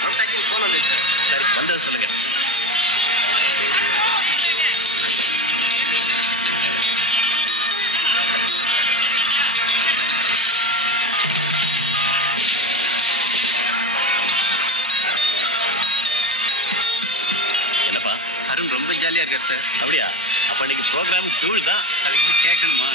Contact phone வந்துச்சு. சரி வந்தது சொல்லுங்க. என்னப்பா அருண் ரொம்ப ஜாலியா இருக்காரு சார். அப்படியா? அப்ப இன்னைக்கு ப்ரோக்ராம் தூள் தான். அதுக்கு கேட்கணுமா?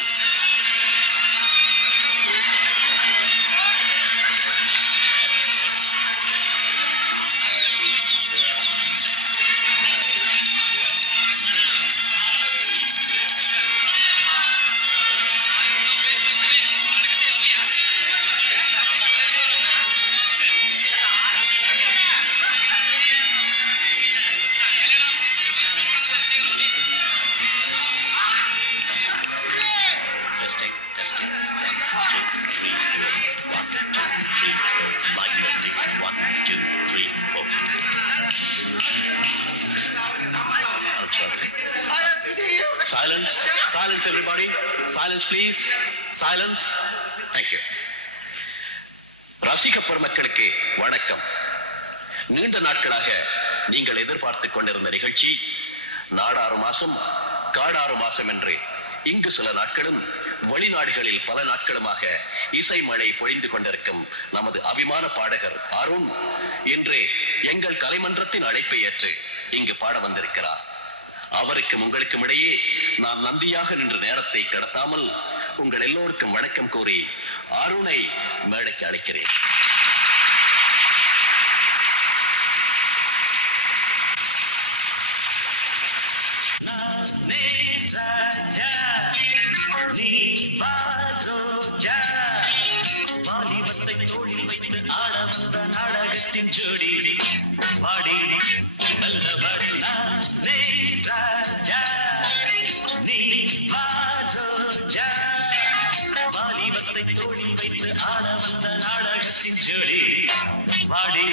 Silence, silence everybody. Silence please. Silence. Thank you. ரசிக பெருமக்களுக்கு வணக்கம். நீண்ட நாட்களாக நீங்கள் எதிர்பார்த்துக் கொண்டிருந்த நிகழ்ச்சி நாடாறு மாசம் காடாறு மாசம் என்று இங்கு சில நாட்களும் வெளிநாடுகளில் பல நாட்களுமாக இசை மழை பொழிந்து கொண்டிருக்கும் நமது அபிமான பாடகர் அருண் இன்று எங்கள் கலைமன்றத்தின் அழைப்பை ஏற்று இங்கு பாட வந்திருக்கிறார். அவருக்கும் உங்களுக்கும் இடையே நான் நந்தியாக நின்று நேரத்தை கடத்தாமல் உங்கள் எல்லோருக்கும் வணக்கம் கூறி அருணை மேடைக்கு அழைக்கிறேன். நாடகத்தின் ஜோடி பாடி வாலிபத்தை தோழி வைத்து ஆட வந்த நாடகத்தின் ஜோடி பாடி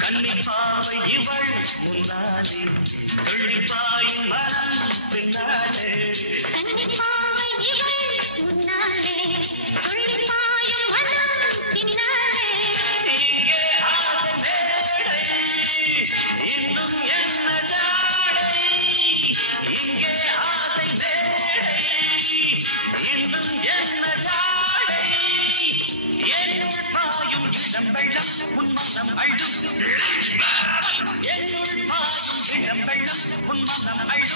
கன்னிப்பாவை இவள் முன்னாலே வெள்ளிப்பாயும் மனம் பின்னாலே கன்னிப்பாவை இவள் முன்னாலே வெள்ளிப்பாயும் மனம் பின்னாலே இங்கே ஆசை மேடை இன்னும் என்ன ஜாடை இங்கே ஆசை மேடை இன்னும் என்ன ஜாடை என்னுள் பாயும் இளம் வெள்ளம் உன்மனம் அழும் என்னுள் பாயும் இளம் வெள்ளம் உன்மனம் அழும்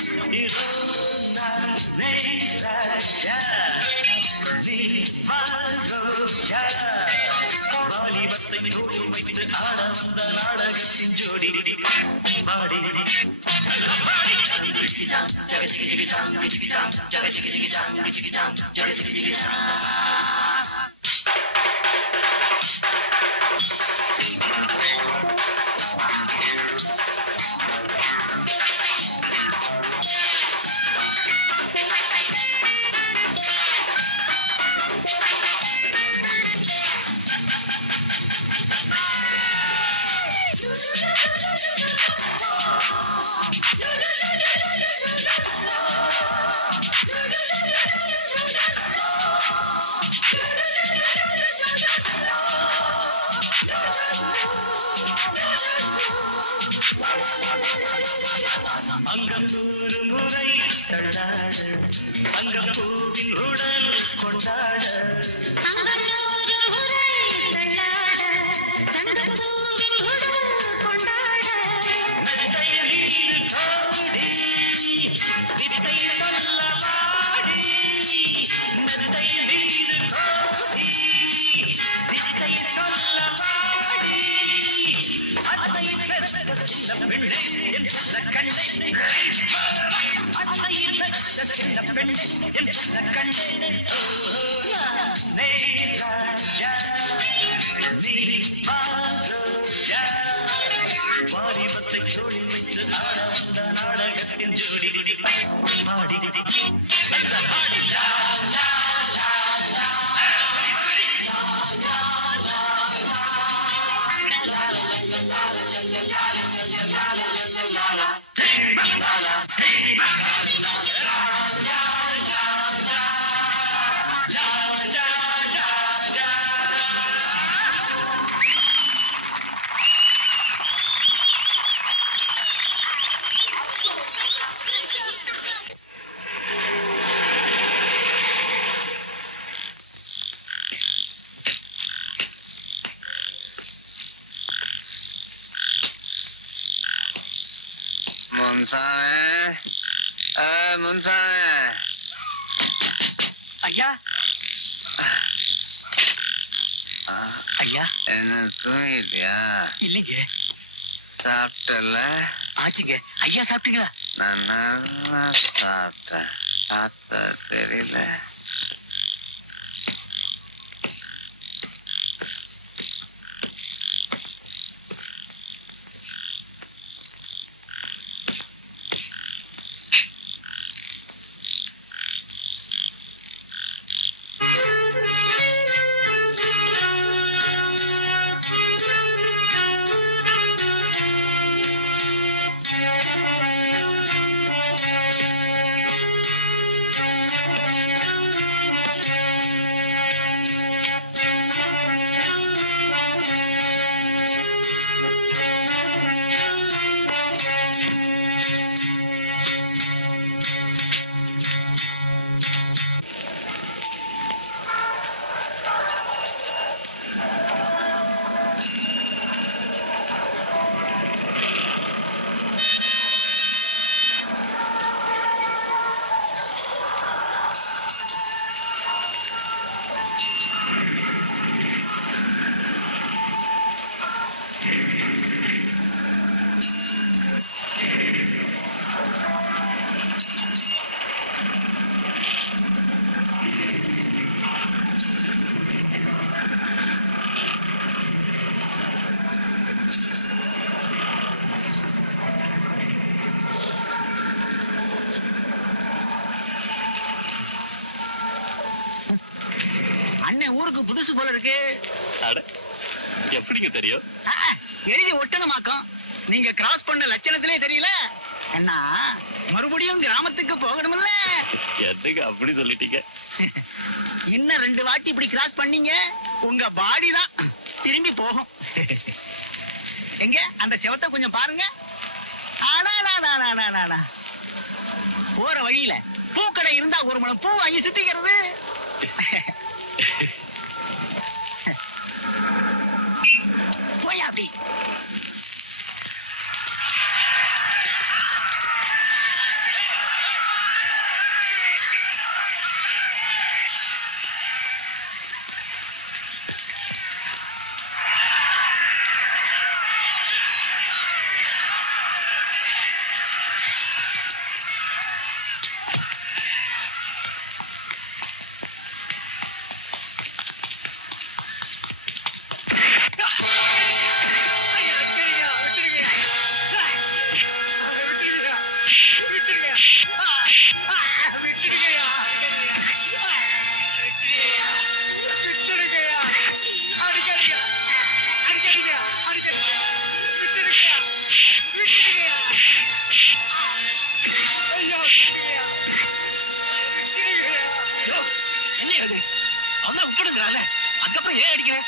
வாலிபத்தை தோழி வைத்து ஆட வந்த நாடகத்தின் ஜோடி பாடி அங்கம்பூரு முறை தள்ளாடு அங்கப்பூவின் உடல் கொண்டாட அங்கம்பூரு முறை தள்ளாட அங்கப்பூவின் உடல் கொண்டாட மெத்தையில் ஈடு கோடி வித்தை சொல்ல பாடி மெத்தையில் ஈடு கோடி வித்தை சொல்ல நாடகத்தின் ஜோடி பாடி முன்சாமி ஐயா ஐயா என்ன தூங்கிட்டியா? இல்லைங்க சாப்பிட்டல? ஆச்சுங்க. ஐயா சாப்பிட்டீங்களா? நான் நல்லா சாப்பிட்டேன். பார்த்தா தெரியல. அண்ணன் ஊருக்கு புதுசு போல இருக்கு. எப்படிங்க தெரியும்? எழுதி ஒட்டணுமாக்கம். நீங்க கிராஸ் பண்ண லட்சணத்திலே தெரியல. அண்ணா மறுபடியும் கிராமத்துக்கு போகணும்ல. என்னங்க அப்படி சொல்லிட்டீங்க? இன்னும் 2 வாட்டி இப்படி கிராஸ் பண்ணீங்க உங்க பாடி தான் திரும்பி போகும். எங்க அந்த செவத்தை கொஞ்சம் பாருங்க. போற வழியில பூக்கடை இருந்தா ஒரு முளம் பூ வாங்கி சுத்திக்கிறது. போய் அப்படி அதுக்கப்புறம் ஏன் அடிக்கிறேன்?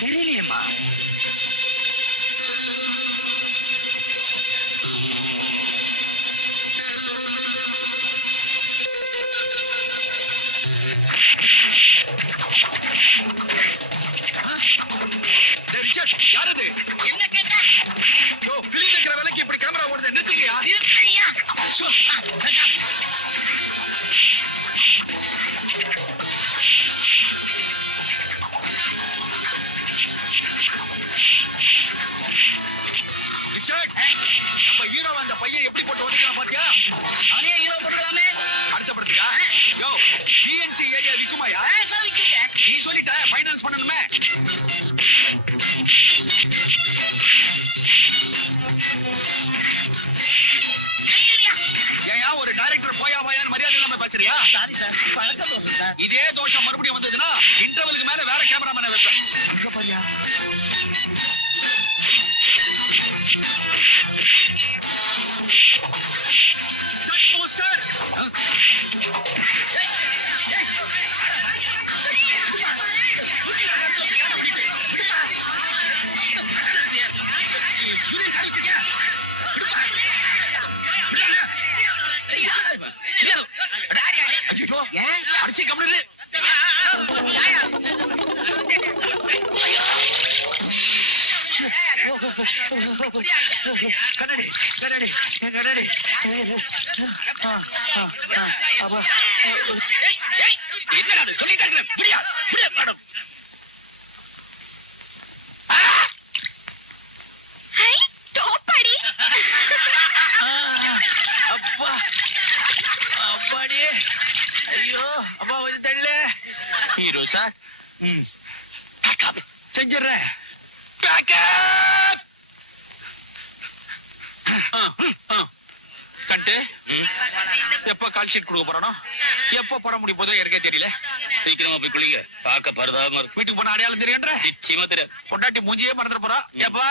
தெரியலையம்மா. யாரது? என்ன கேட்ட? யோ, பிலிம் இருக்கிற வேலைக்கு இப்படி கேமரா ஓடுது. நிறுத்துங்கயா. நிறுத்துங்கயா. சும்மாயா நீ சொல்லிட்ட ஃபைனான்ஸ் பண்ணணுமே. ஏயா ஒரு டைரக்டர் போயா வாயான்னு மரியாதை இல்லாம பேசுறியா? சாரி சார், பழக்க தோசை சார். இதே தோஷம் மறுபடியும் வந்ததுன்னா இன்டர்வலுக்கு மேல வேற கேமராமேனை வைப்பேன். இங்க பாரியா போஸ்டர். அடிச்சு கம்முனு. கண்ணாடி கண்ணாடி கண்ணாடி. சொல்லிட்டாங்க மேடம். அப்பா அப்பாடி ஐயோ அப்பா கொஞ்சம் தள்ளு. ஹீரோ சார் பேக்கப் செஞ்சிடறேன். பேக்கப் கண்டு எப்ப கால் ஷீட் கொடுக்க போறானோ எப்ப படம் முடிய போதோ எனக்கே தெரியல. சீக்கிரமா போய் குளிங்க. பார்க்க பரதாம இருக்கு. வீட்டுக்கு போன அடையாளம் தெரியுன்ற நிச்சயமா தெரியாது. பொண்டாட்டி மூஞ்சியே மறந்துட போறா. எப்பா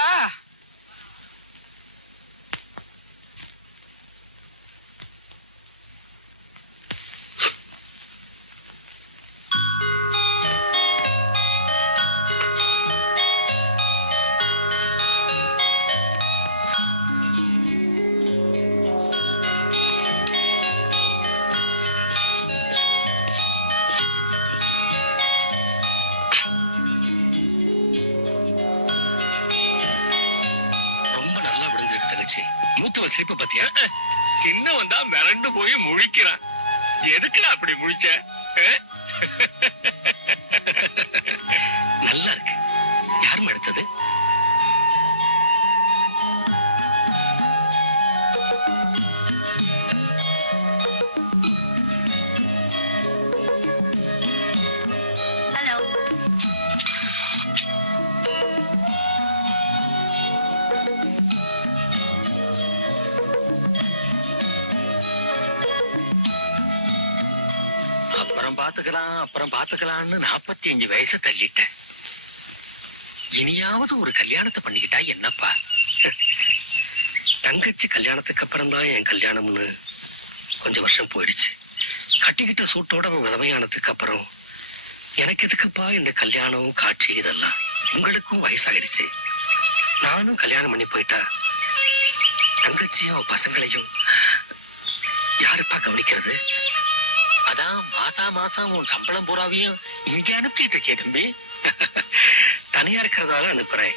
சிரிப்பு பத்தியா? சின்னவன் தான் மிரண்டு போய் முழிக்கிறான். எதுக்குடா அப்படி முழிச்ச? நல்லா இருக்கு. யாரும் எடுத்தது? ஹலோ. அப்புறம் பாத்துக்கலாம்னு 45 வயசை தள்ளிட்டேன். இனியாவது ஒரு கல்யாணத்தை பண்ணிக்கிட்டா என்னப்பா? தங்கச்சி கல்யாணத்துக்கு அப்புறம் தான் என் கல்யாணம்னு கொஞ்சம் வருஷம் போயிடுச்சு. கட்டிக்கிட்ட சூட்டோட விதமையானதுக்கு அப்புறம் எனக்கு எதுக்குப்பா இந்த கல்யாணம் காட்சி இதெல்லாம்? உங்களுக்கும் வயசாயிடுச்சு. நானும் கல்யாணம் பண்ணி போயிட்டா தங்கச்சியும் பசங்களையும் யாருப்பா கவனிக்கிறது? அதான் மாசம் உன் சம்பளம் பூராவையும் இங்க அனுப்பிட்டு இருக்கேன் தம்பி. தனியா இருக்கிறதால அனுப்புறேன்.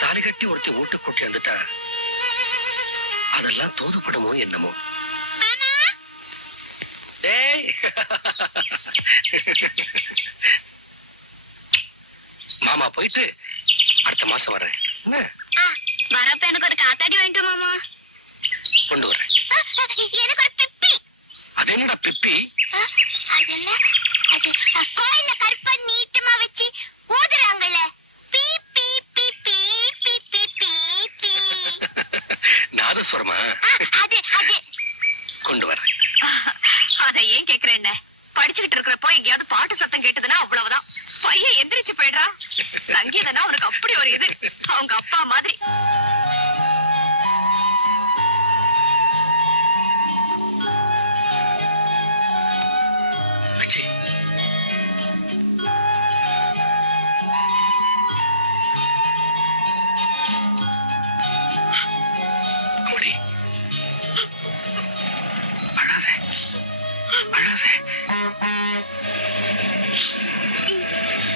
தாலி கட்டி ஒருத்தி வீட்டு கூட்டி வந்துட்டா அதெல்லாம் தோதுப்படுமோ என்னமோ. டேய் மாமா போயிட்டு அடுத்த மாசம் வர்றேன். வரப்ப எனக்கு ஒரு காத்தாடி வாங்கிட்டு மாமா. கொண்டு வர்றேன். எனக்கு ஒரு பிப்பி. அது என்னடா பிப்பி? அதெல்ல அது கோயில்ல கருப்பா நீட்டமா வச்சு ஊதுறாங்கல்ல. பீ பீ பீ பீ பீ பீ பீ பீ. நாதஸ்வரமா? அது அது கொண்டு வரேன். அத ஏன் கேக்குறேன்? படிச்சுக்கிட்டு இருக்கிறப்போ எங்கேயாவது பாட்டு சத்தம் கேட்டதுன்னா அவ்வளவுதான். பையன் எந்திரிச்சு போயிடுறா. சங்கீதனா அவனுக்கு அப்படி ஒரு இது. அவங்க அப்பா மாதிரி.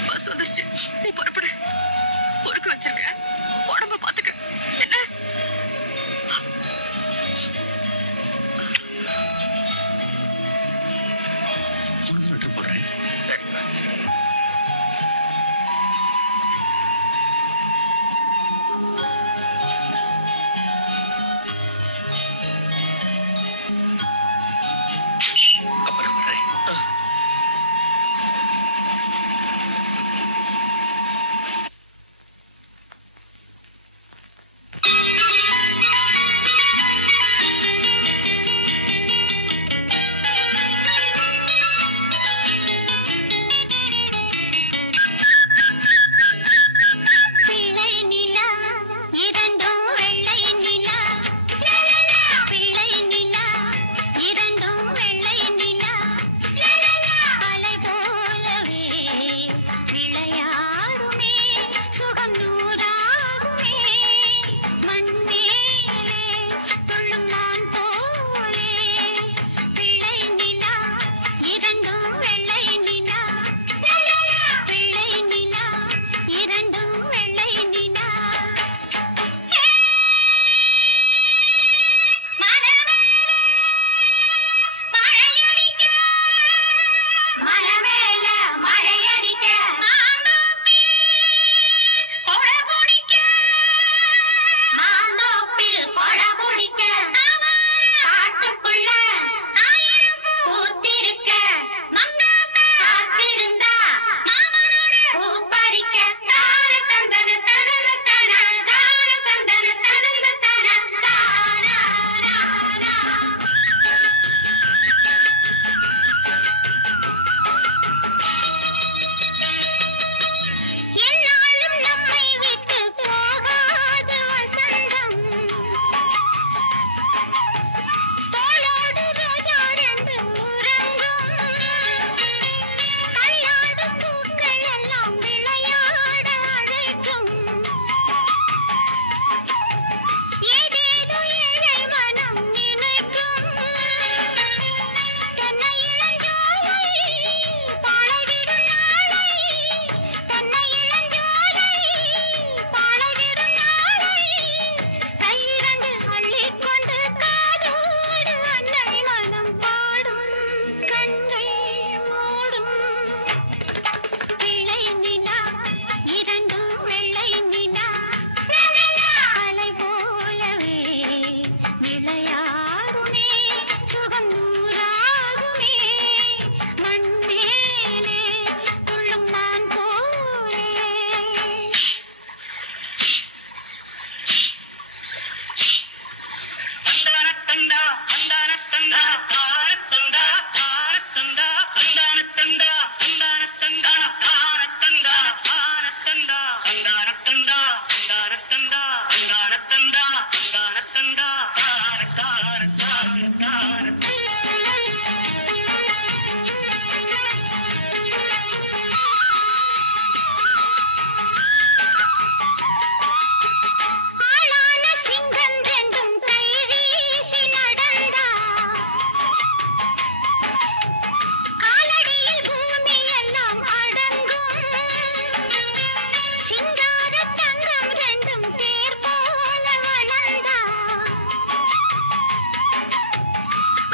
பஸ் வந்துருச்சு. நீ புறப்படு. பொறுக்க வச்சிருக்க. உடம்ப பாத்துக்க. என்ன? போடுறேன். சிங்கார தங்கம் ரெண்டும் தேர் போல வளர்ந்தா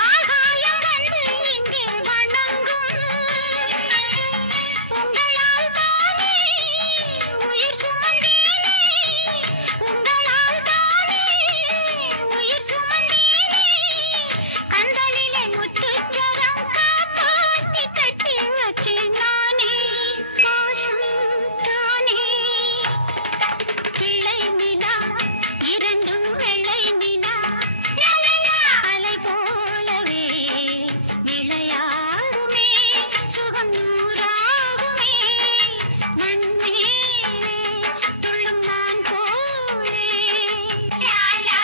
ஆகாயம் வந்து இங்கே வணங்கும் உங்களால் தானே உயிர் சுமந்தேனே உங்களால் தானே உயிர் சுமந்தேனே கண்களிலே முத்துச்சரம் காப்பாத்தி கட்டி வச்சு நானே பாசம் தானே கிளை நிலா இரண்டும் வெள்ளை நிலா அலை போலவே விளையாடுமே சுகம் நூறாகுமே மண்மேலே துள்ளும் நான் போலே லா லா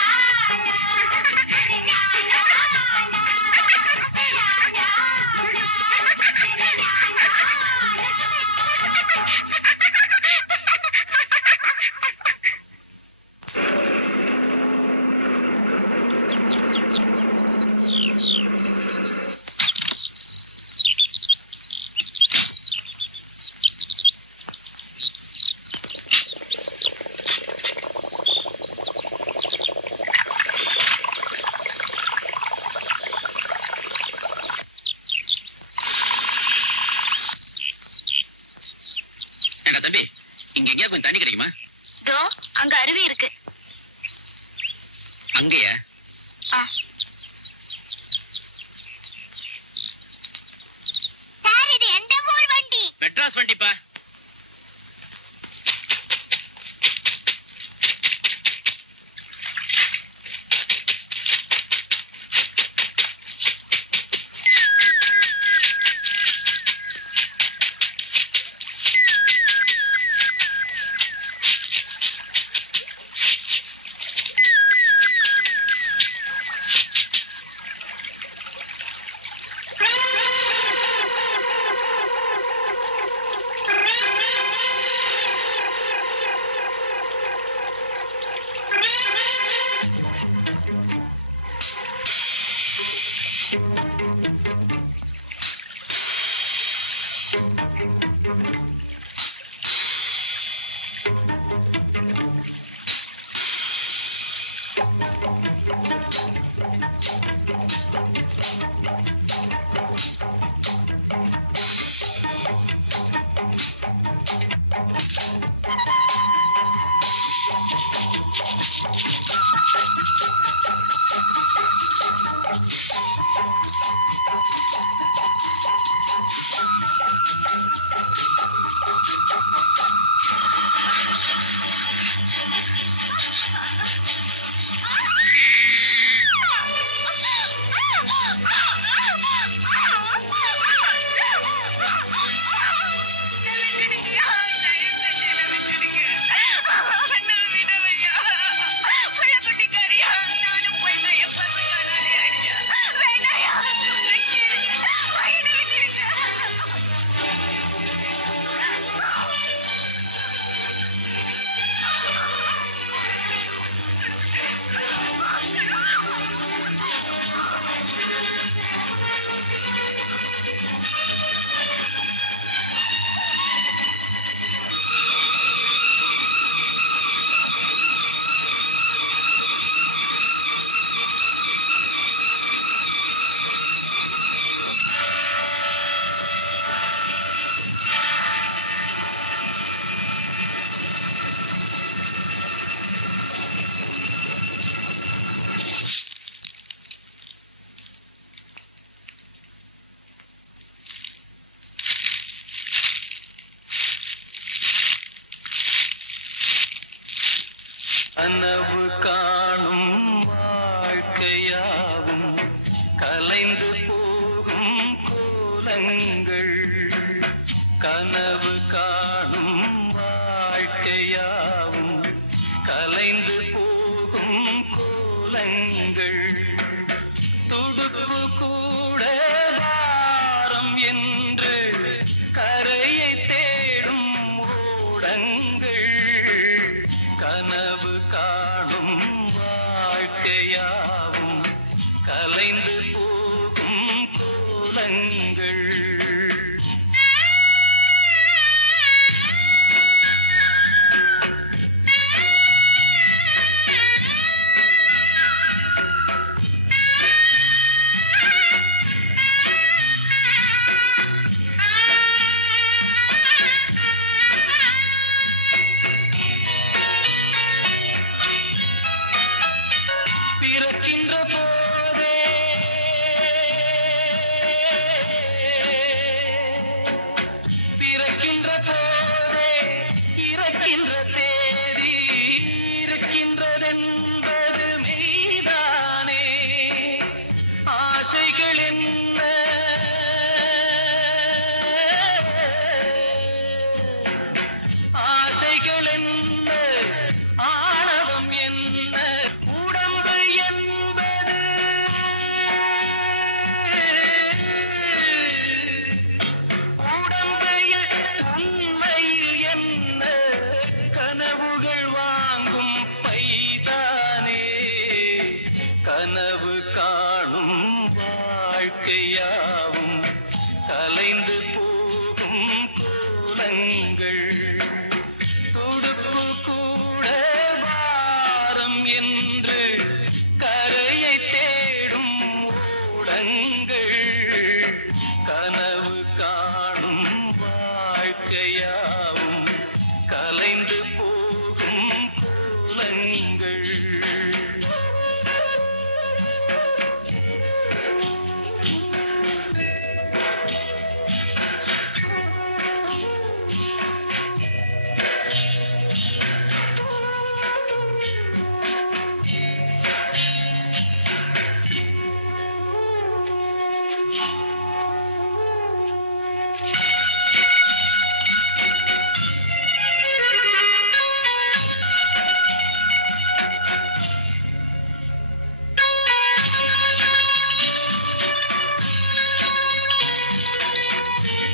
லா லா ஏண்டா தம்பி, இங்க எங்கேயா கொஞ்சம் தண்ணி கிடைக்குமா? தோ அங்க அருவி இருக்கு. அங்கேயா? சார் இது எந்த ஊர் வண்டி? மெட்ராஸ் வண்டிப்பா. கனவு காணும் வாழ்க்கையாவும் கலைந்து போகும் கோலங்கள் கனவு காணும் வாழ்க்கையாவும் கலைந்து போகும் கோலங்கள் துடுப்பு கூட வாரம் என்று கரையை தேடும் ஓடங்கள் கனவு காணும் பிறக்கின்ற போதே இறக்கின்ற தேதி இருக்கின்றதென்பது மெய்தானே. ஆசைகள் என்ன ஆசைகள் என்ன ஆணவம் என்ன உடம்பு என்பது உடம்பையில் உண்மையில் என்ன கனவுகள் வாங்கும் பைதானே. கனவு காணும் வாழ்க்கையாவும் கலைந்து போகும் கோலங்கள். துடுப்பு கூட வாரம் என்று கரையை தேடும் ஓடங்கள். கனவு காணும் வாழ்க்கையாவும் கலைந்து போகும் கோலங்கள்.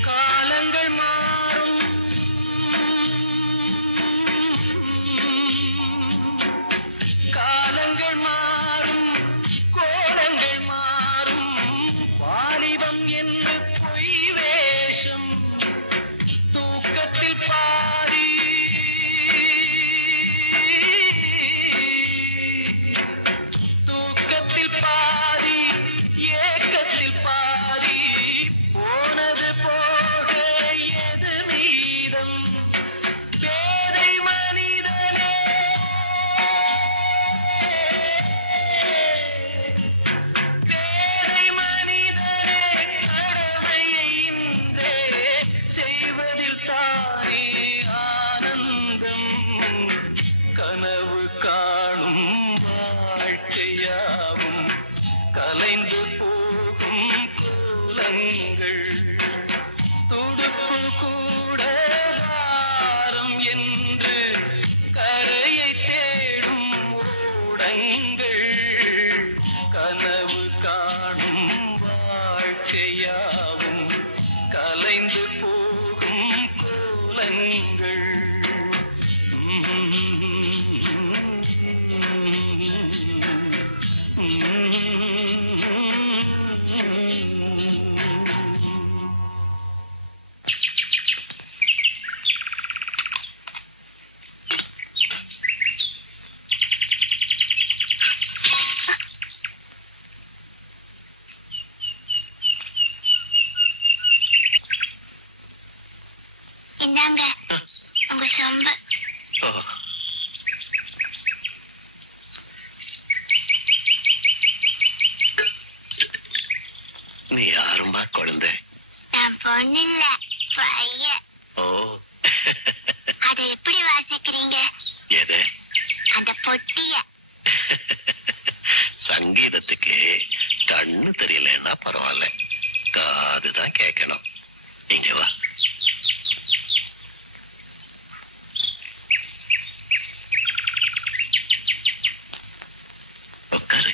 காலங்கள் மாறும் காலங்கள் மாறும் கோலங்கள் மாறும். வாலிபம் என்று பொய் வேஷம் தூக்கத்தில் பாதி தூக்கத்தில் பாதி ஏக்கத்தில் பாதி போனது போக எது மீதம். பேதை மனிதனே பேதை மனிதனே கடமையை இன்றே செய்வதில் தானே ஆனந்தம். கனவு காணும் வாழ்க்கையாவும் கலைந்து போகும் கோலங்கள். துடுப்பு கூட வாரம் என்று கரையை தேடும் ஓடங்கள். கனவு காணும் வாழ்க்கையாவும் கலைந்து போகும் கோலங்கள். இந்தாங்க உங்க சொம்பு. நீ யாருமா குழந்தை? நான் பொண்ணு இல்ல பையன். ஓ, அதை எப்படி வாசிக்கிறீங்க? எது? அந்த பொட்டிய. சங்கீதத்துக்கு கண்ணு தெரியலன்னா பரவாயில்ல, காதுதான் கேட்கணும். இங்க வா. உட்காரு.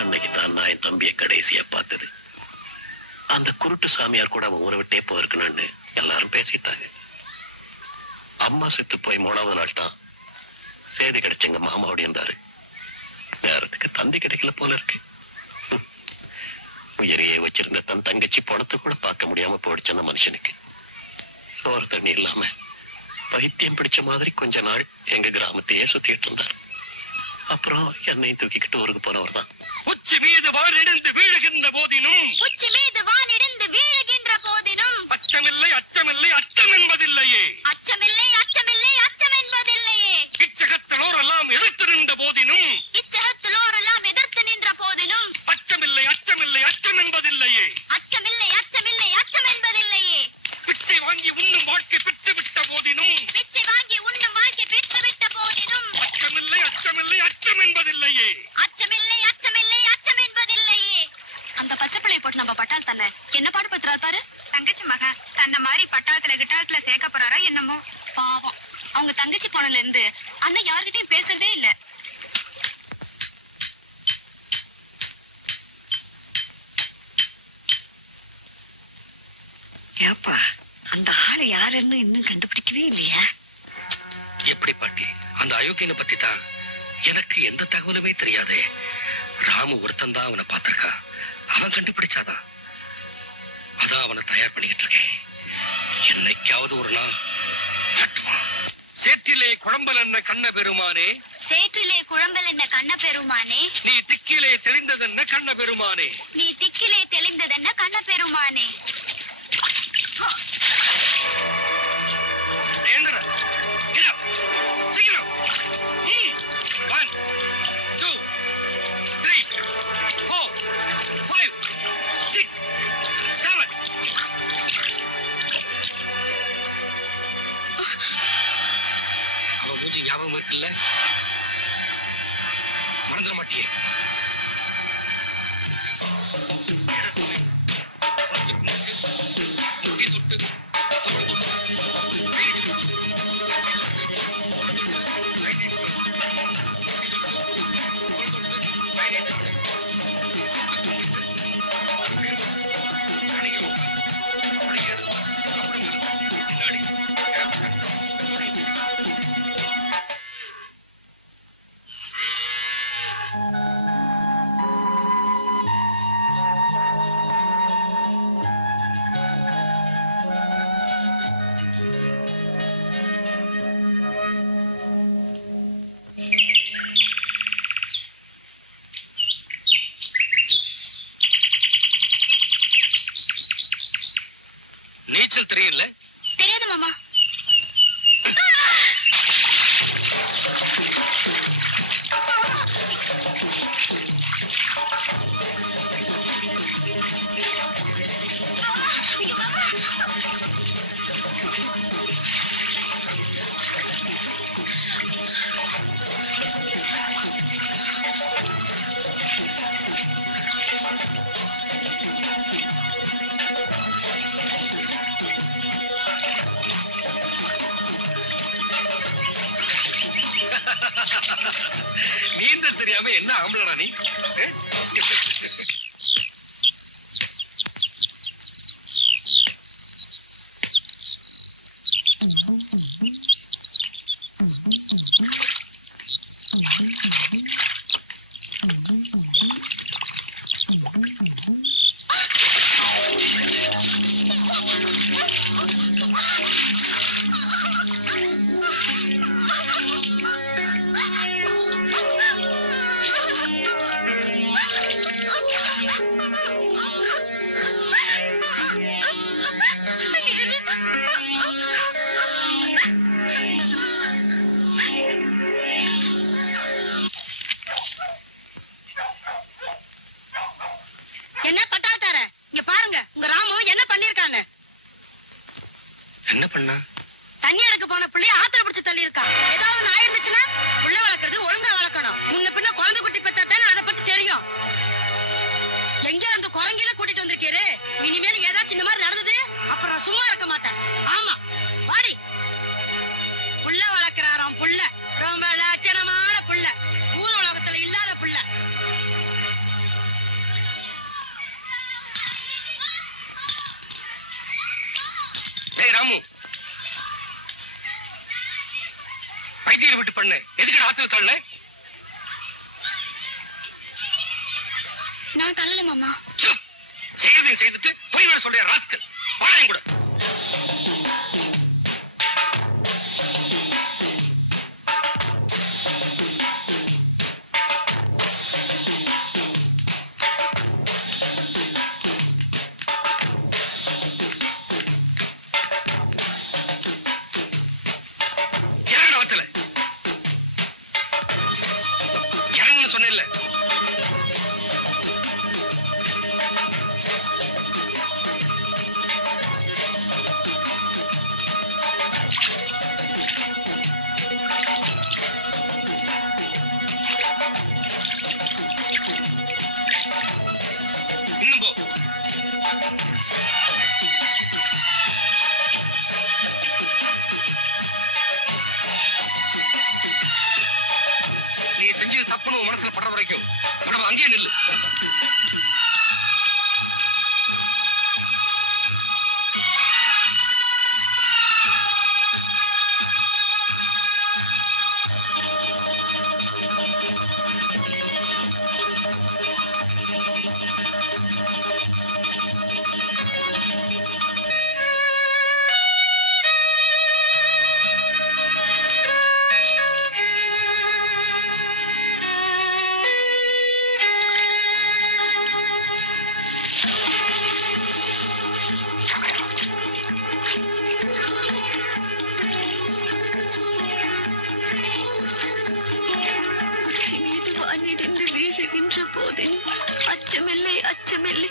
அன்னைக்கு தான் நான் என் தம்பியை கடைசியா பார்த்தது. அந்த குருட்டு சாமியார் கூட அவன் ஊரை விட்டே போயிருக்கணும்னு எல்லாரும் பேசிட்டாங்க. அம்மா செத்து போய் 3வது நாள் தான் செய்தி கிடைச்சுங்க மாமா அப்படி இருந்தாரு. நேரத்துக்கு தந்தி கிடைக்கல போல இருக்கு. உயிரையே வச்சிருந்த தன் தங்கச்சி பணத்தை கூட பார்க்க முடியாம போயிடுச்சு அந்த மனுஷனுக்கு. சோறு தண்ணி இல்லாம பைத்தியம் பிடிச்ச மாதிரி கொஞ்ச நாள் எங்க கிராமத்தையே சுத்திட்டு இருந்தார். அப்புறம் என்னையும் தூக்கிக்கிட்டு ஊருக்கு போனவர் தான். உச்சி மீது வாழிடிந்து வீழுகின்ற போதிலும் அச்சம் என்பதில்லையே. அச்சமில்லை அச்சமில்லை அச்சம் என்பதில்லையே. பிச்சை வாங்கி உண்ணும் வாழ்க்கை பெற்றுவிட்ட போதினும் பிச்சை வாங்கி உண்ணும் வாழ்க்கை பெற்றுவிட்ட போதிலும் அச்சமில்லை அச்சமில்லை அச்சம் என்பதில்லையே. அச்சமில்லை அச்சமில்லை அச்சம் என்பதில்லையே. அந்த பச்சை பிள்ளைய போட்டு நம்ம பட்டாள் தானே என்ன பாடுபடுத்துறாரு பாரு. தங்கச்சி மக தன்ன மாதிரி பட்டாளத்துல கிட்டாளத்துல சேர்க்க போறாரோ என்னமோ. பாவம் அவங்க தங்கச்சி போனதுல இருந்து அண்ணன் யார்கிட்டயும் பேசுறதே இல்ல. ஏப்பா அந்த ஆளை யாருன்னு இன்னும் கண்டுபிடிக்கவே இல்லையா? எப்படி பாட்டி? அந்த அயோக்கியனை பத்தி தான் எனக்கு எந்த தகவலுமே தெரியாதே. ராமு ஒருத்தன் தான் அவனை பார்த்திருக்கான். அவன் கண்டுபிடிச்சாதான். அதான் அவனை தயார் பண்ணிக்கிட்டு இருக்கேன். என்னைக்காவது ஒரு நாள் தட்டுவான். சேற்றிலே குழம்பல் என்ன கண்ண பெருமானே, சேற்றிலே குழம்பல் என்ன கண்ண பெருமானே, நீ திக்கிலே தெரிந்ததென்ன கண்ண பெருமானே. நீ திக்கிலே தெளிந்ததென்ன கண்ண பெருமானே. Endra, get up, சீக்கிரம். 1, 2, 3, 4, 5, 6, 7. அவன் மூஞ்சி ஞாபகம் இருக்குல்ல? மறந்துட மாட்டியே. முட்டி தொட்டு நீச்சல் தெரியல? தெரியாது மாமா. நீந்தல் தெரியாம என்ன ஆம்பளடா நீ? என்ன பட்டாட்டார இங்க பாருங்க, உங்க ராமு என்ன பண்ணிருக்கான்னு. என்ன பண்ணா? தண்ணி எடுக்க போன பிள்ளைய ஆத்திர பிடிச்சு தள்ளி இருக்கா. ஏதாவது ஒண்ணு ஆயிருந்துச்சுன்னா புள்ள வளர்க்கறது ஒழுங்கா வளர்க்கணும். முன்ன பின்ன குழந்தை குட்டி பெத்தா தானே அதை பத்தி தெரியும். எங்க அந்த குரங்கில கூட்டிட்டு வந்திருக்கீரு. இனிமேல் ஏதாச்சும் இந்த மாதிரி நடந்தது அப்புறம் நான் சும்மா இருக்க மாட்டேன். ஆமா வாடி. புள்ள வளர்க்கிறாராம் புள்ள, ரொம்ப லட்சணமான புள்ள, ஊர் உலகத்துல இல்லாத புள்ள. ஏய் ராமு, வைத்தியரை விட்டு பண்ண எதுக்கு ஆத்துல தள்ள? நான் தள்ளல மாமா. செய்யறதையும் செய்துட்டு போய் வர சொல்ற ராஸ்கல். வாழையும் கூட சொன்ன மனசுல படுற வரைக்கும் உடம்பு அங்கேயே நில்லு. மீது வானிடிந்து வீழுகின்ற போதினும் அச்சமில்லை அச்சமில்லை.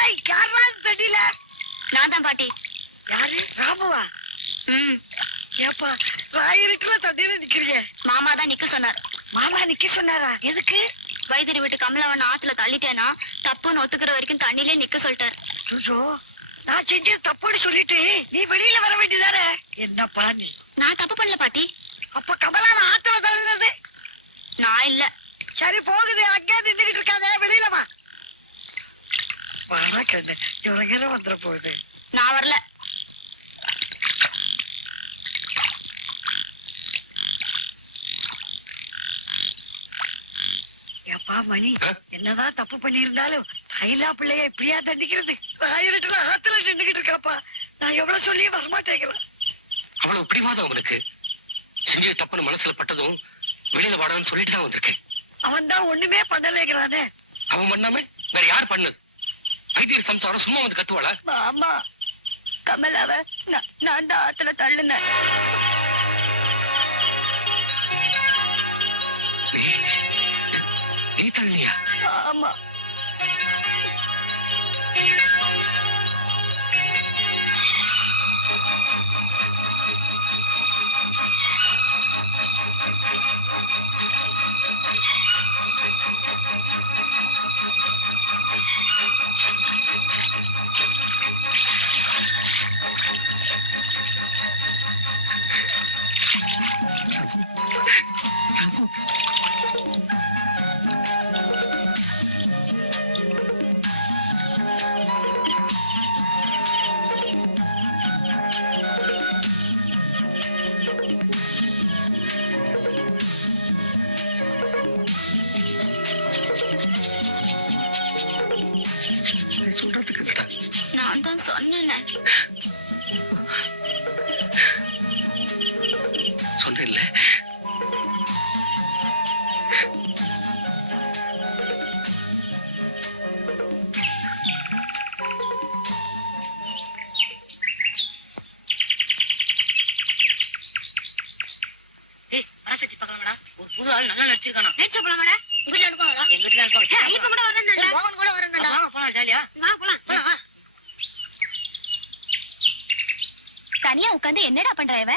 ஏய் யாராவது தெரியல. நான் தான் பாட்டி. யாரு? ராமுவா? ம், ஏப்பா ராயிருக்குல தண்ணியில நிக்கிறீங்க. மாமா தான் நிக்க சொன்னார். மாமா நிக்க சொன்னாரா? எதுக்கு? வைத்திரி விட்டு கமலாவன் ஆத்துல தள்ளிட்டேனா தப்புன்னு ஒத்துக்கிற வரைக்கும் தண்ணிலே நிக்க சொல்லிட்டாரு. ஐயோ நான் செஞ்ச தப்புன்னு சொல்லிட்டு நீ வெளியில வர வேண்டியதானே. என்னப்பா நீ? நான் தப்பு பண்ணல பாட்டி. அப்ப கமலாவை ஆத்துல தள்ளினது நான் இல்ல. சரி போகுது, அங்கே நின்றுகிட்டு இருக்காத, வெளியில வா. வர கேட்டேன் இவங்க வந்துட போகுது. நான் வரல. எப்பா மணி, என்னதான் தப்பு பண்ணியிருந்தாலும் கைலா பிள்ளைய இப்படியா தண்டிக்கிறது? ஆயிரத்துல ஆத்துல நின்றுகிட்டு இருக்காப்பா. நான் எவ்வளவு சொல்லியும் வரமாட்டேங்கிறேன். அவ்வளவு பிடிவாதம் அவனுக்கு. செஞ்ச தப்புன்னு மனசுல பட்டதும் வெளியில வாடான்னு சொல்லிட்டு தான் வந்திருக்கேன். அவன் தான் ஒண்ணுமே பண்ணலைங்கிறானே. அவன் பண்ணாம வேற யார் பண்ணது? வைத்தியர் சம்சாரம் சும்மா வந்து கத்துவாளா? மாமா கமலாவ நான் தான் ஆத்துல தள்ளுனேன். நீ தள்ளியா? ஆமா. சொல்றதுக்கு இல்லடா. நான் தான் சொன்னேன். சொன்ன புது ஆள் நல்லா நடிச்சிருக்கானா? நடிச்ச போலாங்கடா. உங்க வீட்ல இருப்பாங்கடா? எங்க வீட்ல இருப்பாங்க. இப்ப கூட வரேன்டா. மோகன் கூட வரேன்டா. போலாம் ஜாலியா. போலாம் போலாம் வா. தனியா உட்கார்ந்து என்னடா பண்ற இவ?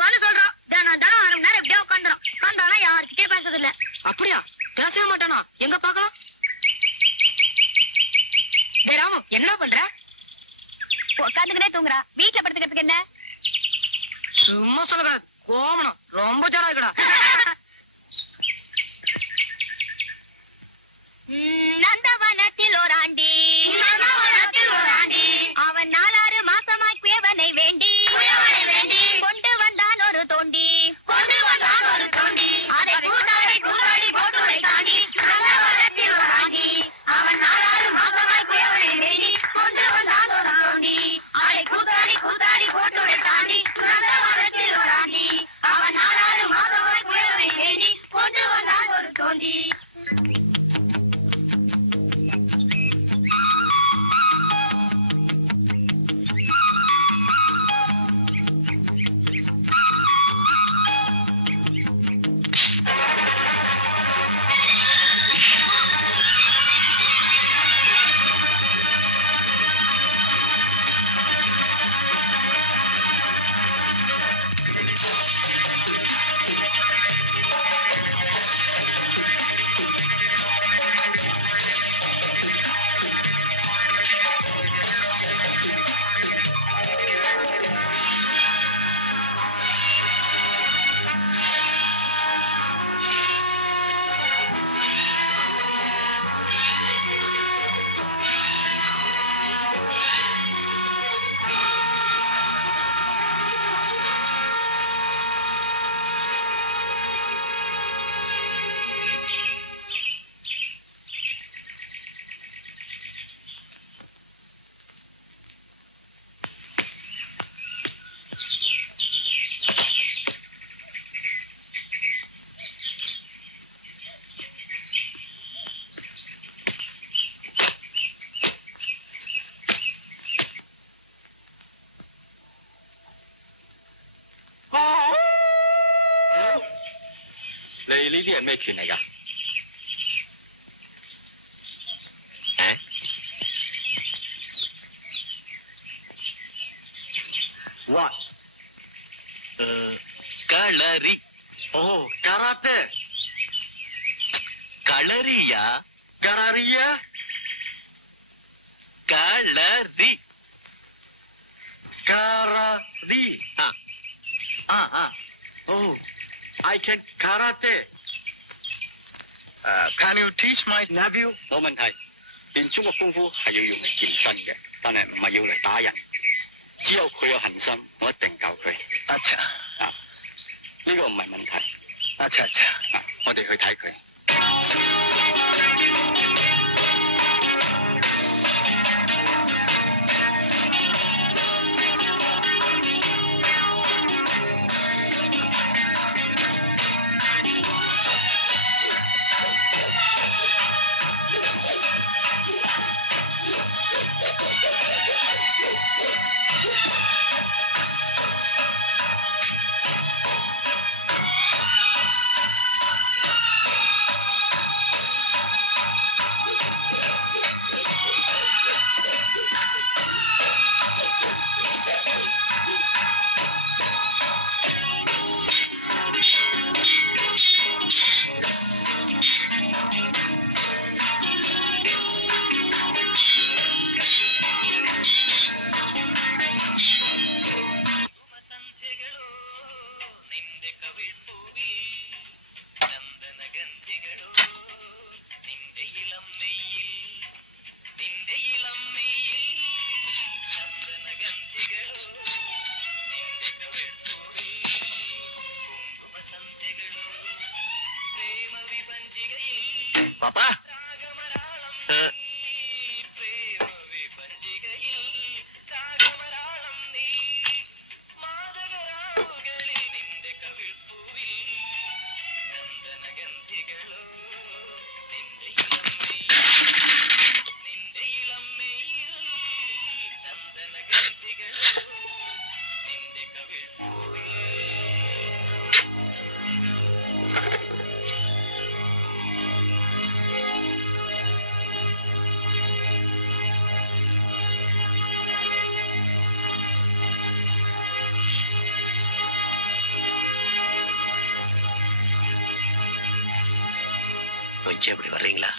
வான்னு சொல்றோம். தினம் 1 மணி நேரம் இப்படியே உட்கார்ந்துறோம். உட்கார்ந்தானா யார்கிட்டயே பேசுறது இல்ல. அப்படியா? பேசவே மாட்டானா? எங்க பாக்கலாம்? டேய் ராமு, என்ன பண்ற? உட்கார்ந்துக்கிட்டே தூங்குறா. வீட்ல படுத்துக்கிறதுக்கு என்ன? சும்மா சொல்லுங்க. கோமணம் ரொம்ப ஜாரா இருக்குடா. நந்தவனத்தில் ஓராண்டி அவன் 4 மாசமாய் குயவனை வேண்டி கொண்டு வந்தான் ஒரு தோண்டி அதை கூத்தாடி போட்டு வைத்தாண்டி. நந்தவனத்தில் ஓராண்டி அவன் 4 மாசமாய் குயவனை வேண்டி கொண்டு வந்தான் ஒரு தோண்டி அதை கூத்தாடி போட்டு வைத்தாண்டி. நந்தவனத்தில் ஓராண்டி அவன் 4 மாசமாய் குயவனை வேண்டி கொண்டு வந்தான் ஒரு தோண்டி. 你呢啲係咩拳嚟㗎？What？களரி哦，karate， களரியா karariya， kalari karari。Oh, I can karate。Can you teach my nephew？冇問題。練中國功夫係要用嚟健身嘅，但係唔係要嚟打人。只有佢有恒心，我一定教佢。阿茶啊，呢個唔係問題。阿茶茶，我哋去睇佢。பாப்பா கொஞ்சம் இப்படி வர்றீங்களா?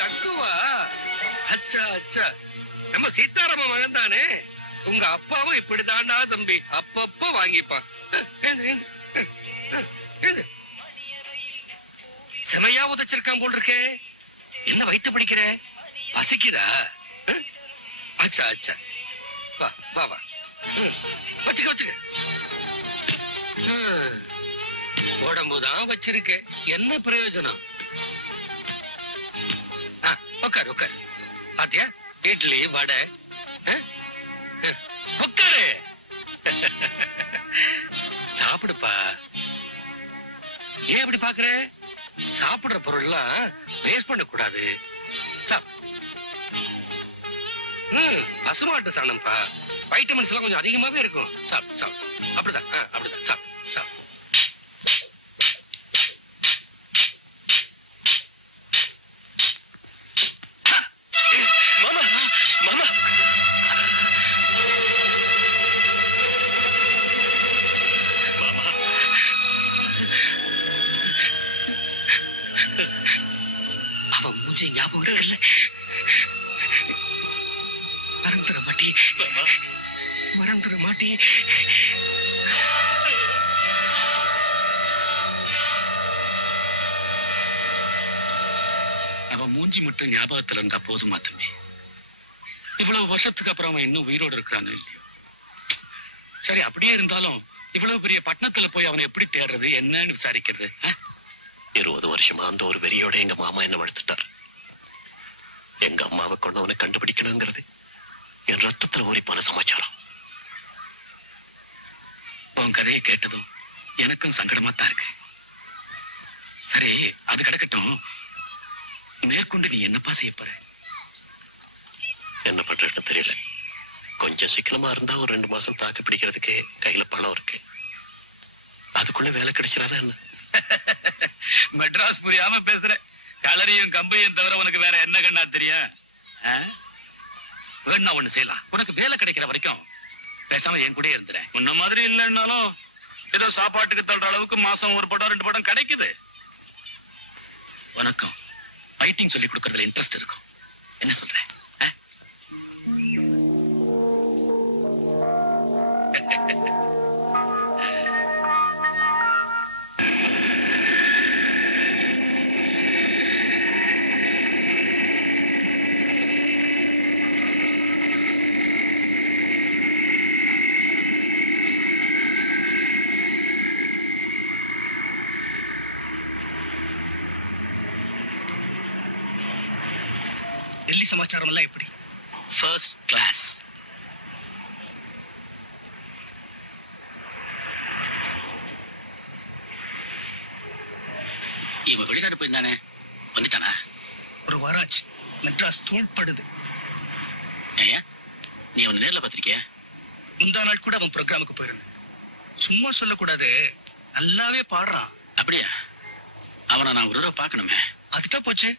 தக்குவா அச்சா அச்சா நம்ம சீதாராம மகன் தானே. உங்க அப்பாவும் இப்படித்தாண்டா தம்பி, அப்பப்ப வாங்கிப்பான். செமையா உதச்சிருக்கான் போல் இருக்கே. என்ன வயித்து பிடிக்கிற? பசிக்குதா? அச்சா அச்சா, வா வா வா, வச்சுக்க வச்சுக்க. உடம்புதான் வச்சிருக்க, என்ன பிரயோஜனம்? உட்காரு உட்காரு. பாத்தியா, இட்லி வடை. உட்காரு, சாப்பிடுப்பா. ஏன் இப்படி பாக்குற? சாப்பிடுற பொருள்லாம் வேஸ்ட் பண்ண கூடாது. பசுமாட்டு சாணம்ப்பா, வைட்டமின்ஸ் எல்லாம் கொஞ்சம் அதிகமாவே இருக்கும். அப்படிதான் அப்படிதான் சாப்பிடு. மாமா மாமா மாமா அவன் மூஞ்சை ஞாபகம் இல்ல, மறந்துட மாட்டேன், மறந்துட மாட்டேன். அவன் மூஞ்சி மட்டும் ஞாபகத்துல இருந்தா போதுமா தம்பி? இவ்வளவு வருஷத்துக்கு அப்புறம் அவன் இன்னும் உயிரோடு இருக்கிறான்னு இல்லையோ? சரி, அப்படியே இருந்தாலும் இவ்வளவு பெரிய பட்டணத்துல போய் அவனை எப்படி தேடுறது, என்னன்னு விசாரிக்கிறது? 20 வருஷமா அந்த ஒரு வெறியோட எங்க மாமா என்ன வளர்த்துட்டார். எங்க அம்மாவை கொண்டவனை கண்டுபிடிக்கணுங்கிறது என் ரத்தத்துல ஊறி போன சமாச்சாரம். உன் கதையை கேட்டதும் எனக்கும் சங்கடமா தான் இருக்கு. சரி, அது கிடக்கட்டும். மேற்கொண்டு நீ என்னப்பா செய்ய போற? என்ன பண்றேன்னு தெரியல. கொஞ்சம் சிக்கனமா இருந்தா ஒரு 2 மாசம் தாக்கு பிடிக்கிறதுக்கு கையில பணம் இருக்கு. அதுக்குள்ள வேலை கிடைச்சிடாத என்ன? மெட்ராஸ் புரியாம பேசுற. கலரையும் கம்பையும் தவிர உனக்கு வேற என்ன கண்ணா தெரியும்? வேணா ஒண்ணு செய்யலாம். உனக்கு வேலை கிடைக்கிற வரைக்கும் பேசாம என் கூட இருந்துறேன். உன்ன மாதிரி இல்லைன்னாலும் ஏதோ சாப்பாட்டுக்கு தள்ளுற அளவுக்கு மாசம் 1 படம் 2 படம் கிடைக்குது. உனக்கும் ஃபைட்டிங் சொல்லி கொடுக்கறதுல இன்ட்ரெஸ்ட் இருக்கும். என்ன சொல்ற? டெல்லி சமாச்சாரம் எல்லாம் எப்படி? First class. இவன் வெளிநாடு போயிருந்தானே, வந்துட்டானா? ஒரு வாரம் ஆச்சு. மெட்ராஸ் தூள்படுது. ஏன் நீ அவனை நேர்ல பாத்திருக்கியா? முந்தா நாள் கூட அவன் ப்ரோக்ராமுக்கு போயிருந்தேன். சும்மா சொல்லக்கூடாது, நல்லாவே பாடுறான். அப்படியா? அவனை நான் ஒரு தடவை பார்க்கணுமே. அதுதான் போச்சு.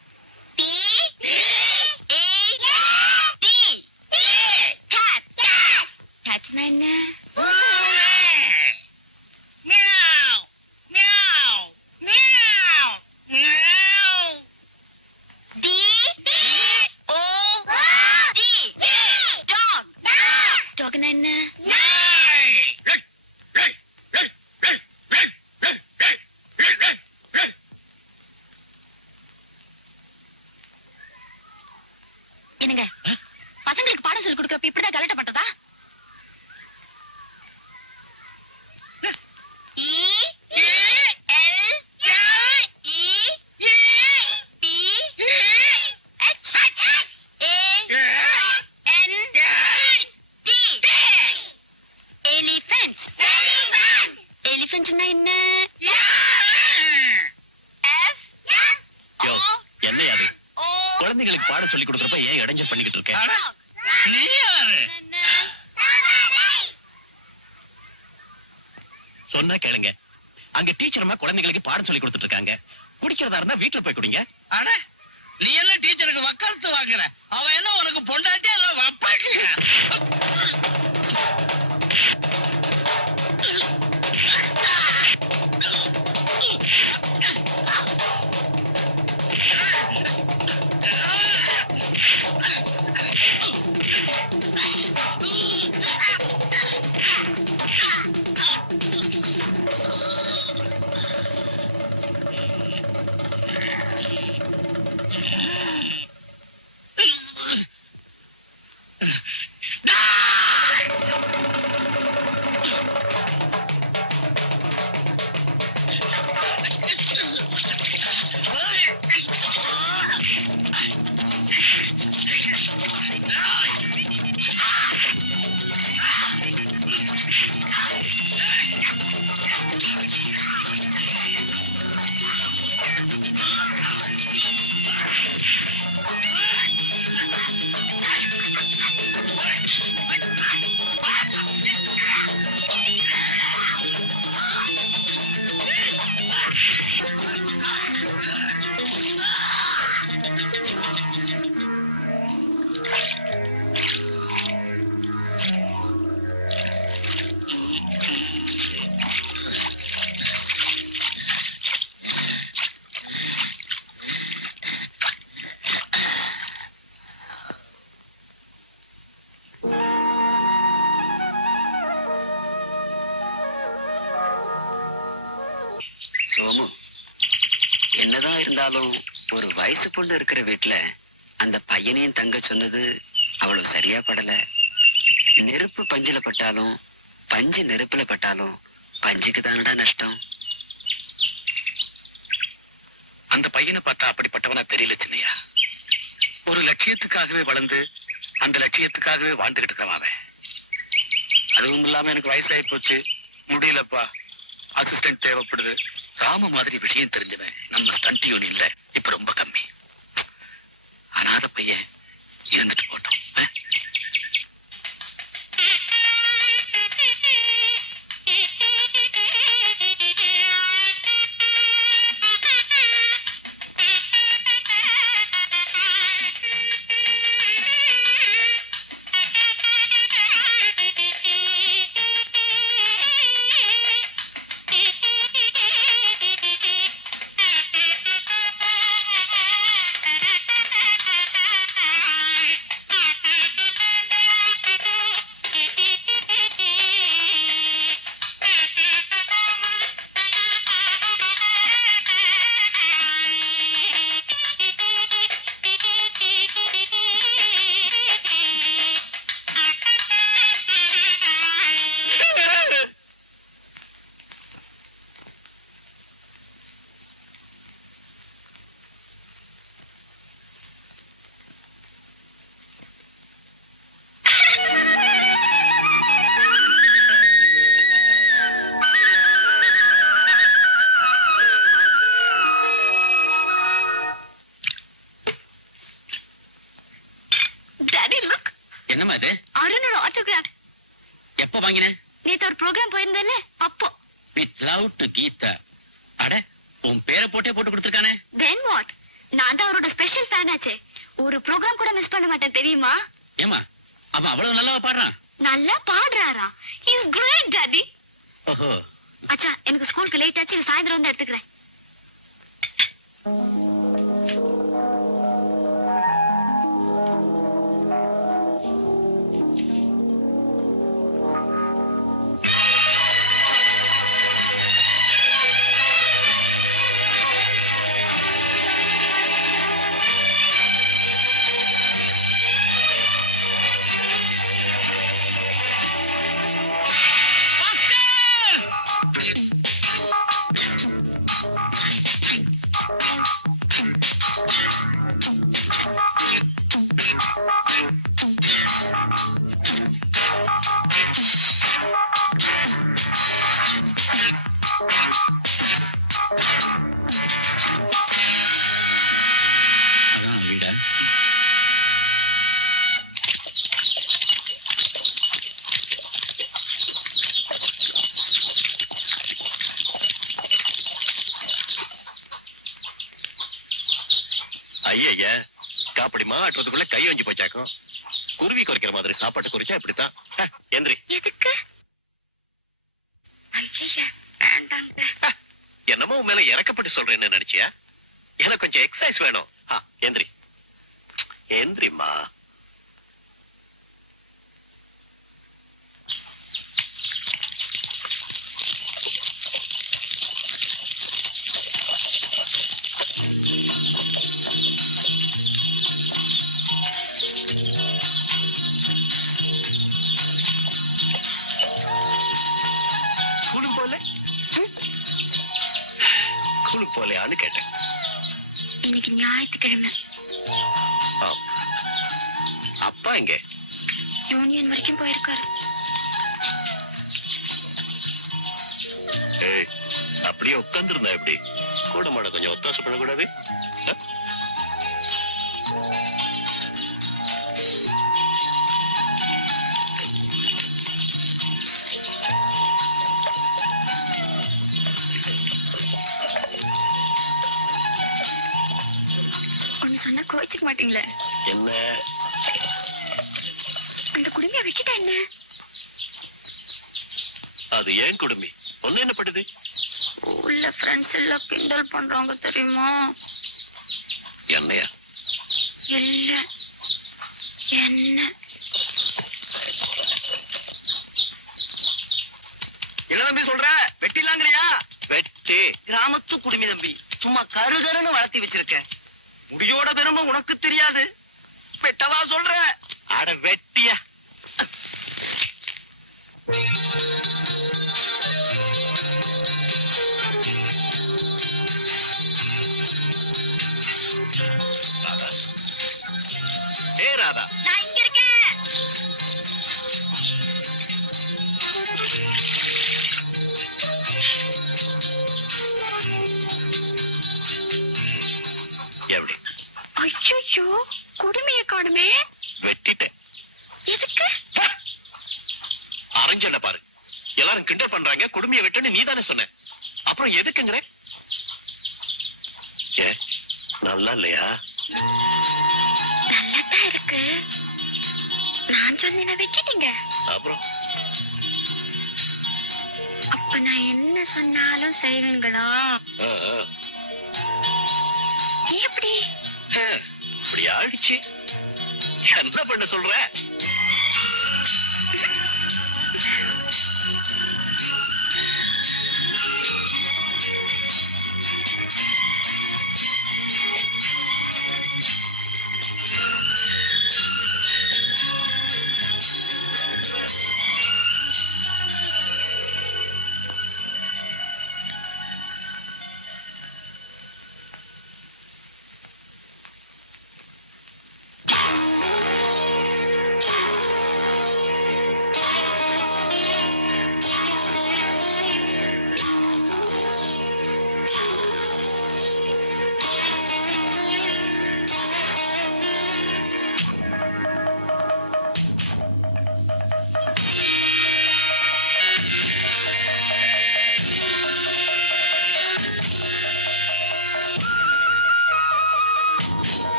Catனா என்ன? Dog என்ன? என்னங்க, பசங்களுக்கு பாடம் சொல்லி கொடுக்கறப்ப இப்படிதான் கலட்ட பண்றதா? எலிஃபென்ட்னா என்ன? யோ, என்னையா அது? குழந்தைகளுக்கு பாடம் சொல்லி கொடுக்கறப்ப ஏன் இடைஞ்சல் பண்ணிக்கிட்டு இருக்க? நீ யாரு? சொன்னா கேளுங்க. அங்க டீச்சர் அம்மா குழந்தைகளுக்கு பாடம் சொல்லி கொடுத்துட்டு இருக்காங்க. குடிக்கிறதா இருந்தா வீட்டுல போய் குடிங்க. அட, நீ என்ன டீச்சருக்கு வக்காலத்து வாங்குற? அவன் என்ன உனக்கு பொண்டாட்டி அல்ல வப்பாட்டியா? இருந்தாலும் ஒரு வயசு பொண்ணு இருக்கிற வீட்டுல அந்த பையனையும் தங்க சொன்னது அவ்வளவு சரியா படல. நெருப்பு பஞ்சுல பட்டாலும் பஞ்சு நெருப்புல பட்டாலும் பஞ்சுக்கு தானடா நஷ்டம். அந்த பையனை பார்த்தா அப்படிப்பட்டவனா தெரியல சின்னையா. ஒரு லட்சியத்துக்காகவே வளர்ந்து அந்த லட்சியத்துக்காகவே வாழ்ந்துகிட்டு இருக்கிறவன் அவன். அதுவும் இல்லாம எனக்கு வயசாகி போச்சு, முடியலப்பா, அசிஸ்டன்ட் தேவைப்படுது. ராம மாதிரி விஷயம் தெரிஞ்சவன் நம்ம ஸ்டண்ட் யூனியன்ல இப்ப ரொம்ப கம்மி. அனாத பையன் இருந்துட்டு போட்டோம். டாடி லுக், என்னம்மா இது? அருணோட ஆட்டோகிராஃப். எப்ப வாங்கின? நேத்து ஒரு ப்ரோக்ராம் போயிருந்தல்ல, அப்போ. With love to Geetha. அட, உன் பேரை போட்டே போட்டு கொடுத்துருக்கானே. தென் வாட், நான் தான் அவரோட ஸ்பெஷல் ஃபேன் ஆச்சே. ஒரு ப்ரோக்ராம் கூட மிஸ் பண்ண மாட்டேன் தெரியுமா? ஏமா, அவன் அவ்வளவு நல்லாவா பாடுறான்? நல்லா பாடுறாரா? He is great daddy. ஓஹோ. அச்சா, எனக்கு ஸ்கூலுக்கு லேட் ஆச்சு, சாயந்தரம் வந்து எடுத்துக்கிறேன். அதான் வீடா? ஐய காப்படி மாட்டுறதுக்குள்ள கை வஞ்சி போச்சாக்கும். குருவி குறைக்கிற மாதிரி சாப்பாட்டு குறிச்சா இப்படித்தான். எந்திரி. எதுக்கு? ஐயா, வேண்டாங்க. என்னமோ உன் மேல இறக்கப்பட்டு சொல்றேன்னு நினைச்சியா? எனக்கு கொஞ்சம் எக்ஸசைஸ் வேணும். எந்திரி எந்திரிமா. ஸ்கூலுக்கு போல ஸ்கூலுக்கு போலையான்னு கேட்டேன். இன்னைக்கு ஞாயிற்றுக்கிழமை. அப்பா எங்க? யூனியன் வரைக்கும் போயிருக்காரு. ஏய், அப்படியே உட்கார்ந்துருந்தா எப்படி? கூட மாட கொஞ்சம் ஒத்தாசை பண்ணக்கூடாது? ஒண்ணு சொன்னா கோவிச்சுக்க மாட்டீங்களே? என்ன? அந்த குடுமையை விட்டுட்டா என்ன? அது ஏன் குடுமி? ஒண்ணு என்ன படுது? உள்ள ஃப்ரெண்ட்ஸ் எல்லாம் கிண்டல் பண்றாங்க தெரியுமா? என்னையா? இல்ல, என்ன? என்ன தம்பி சொல்ற? வெட்டிலாங்கறியா? வெட்டி கிராமத்து குடுமி தம்பி. சும்மா கருகருன்னு வளர்த்தி வச்சிருக்கேன். முடியோட பெருமை உனக்கு தெரியாது. வெட்டவா சொல்ற? அட வெட்டியா. ராதா. ஏ ராதா. நான் இங்க இருக்கேன். எப்படி ஐயோ, குடுமையை காணுமே. வெட்டிட்டேன். எதுக்கு? அரைஞ்சல பாரு. எல்லாரும் கிண்டல் பண்றாங்க. குடுமையை வெட்டுன்னு நீ தானே சொன்ன. அப்புறம் எதுக்குங்கிற? ஏ நல்லா இல்லையா? நல்லதான் இருக்கு. நான் சொன்ன வெட்டிட்டீங்க. அப்புறம் அப்ப நான் என்ன சொன்னாலும் செய்வீங்களா? எப்படி? இப்படி ஆயிடுச்சு. என்ன பண்ண சொல்ற?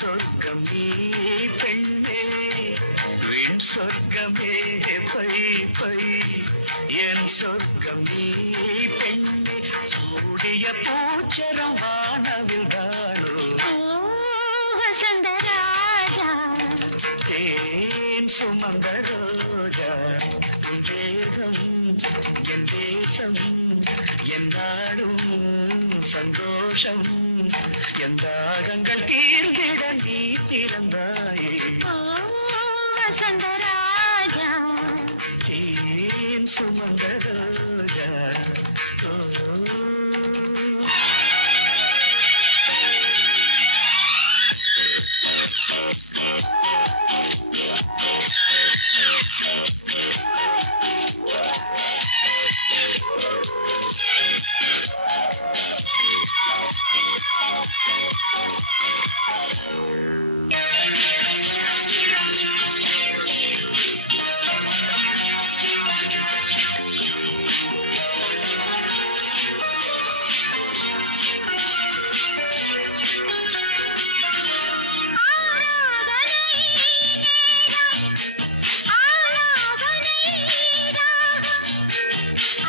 சொர்க்கமே பெண்ணே வீண் சொர்க்கமே பை பை என் சொர்க்கமே பெண்ணே சூடிய பூச்சரம் வானவில் தானோ வசந்தராஜா தேன் சுமந்த ரோஜா வேகம் என் தேசம் எந்தாடும் சந்தோஷம் எந்தாகங்கள் தீர்ந்திட நீ திறந்தாயே வசந்தராஜா தேன் சுமந்த ரோஜா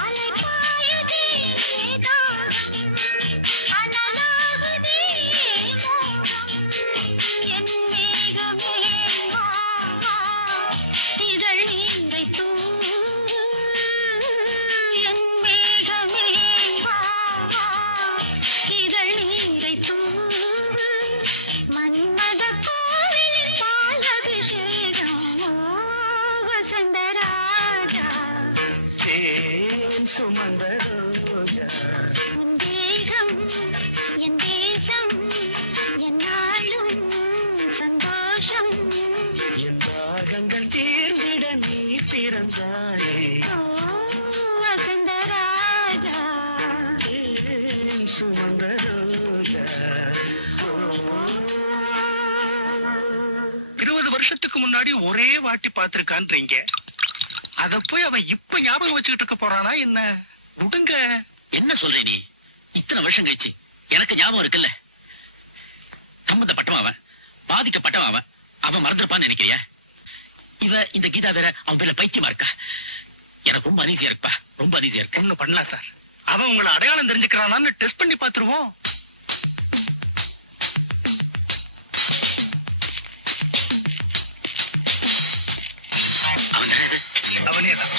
அலை பாயுதே சுமந்த ரோஜா தேகம் என் தேசம் என்னாலும் சந்தோஷம் என் தாகங்கள் தீர்ந்திட நீ பிறந்தாயே வசந்த ராஜா ஏன் சுமந்த ரோஜா 20 வருஷத்துக்கு முன்னாடி ஒரே வாட்டி பார்த்திருக்கான்றீங்க. அத போய் அவன் இப்ப ஞாபகம் வச்சுக்கிட்டு இருக்க போறானா என்ன? விடுங்க. என்ன சொல்ற நீ? இத்தனை வருஷம் கழிச்சு எனக்கு ஞாபகம் இருக்குல்ல. சம்பந்தப்பட்டவன் அவன், பாதிக்கப்பட்டவன் அவன். அவன் மறந்துருப்பான்னு நினைக்கிறியா? இந்த கீதா வேற அவன் பேர்ல பைத்தியமா இருக்கா? எனக்கு ரொம்ப அனீசியா இருக்குப்பா, ரொம்ப அனீசியா இருக்கு. ஒண்ணு பண்ணலாம் சார். அவன் உங்களை அடையாளம் தெரிஞ்சுக்கிறானான்னு டெஸ்ட் பண்ணி பாத்துருவோம். அவனே தான்.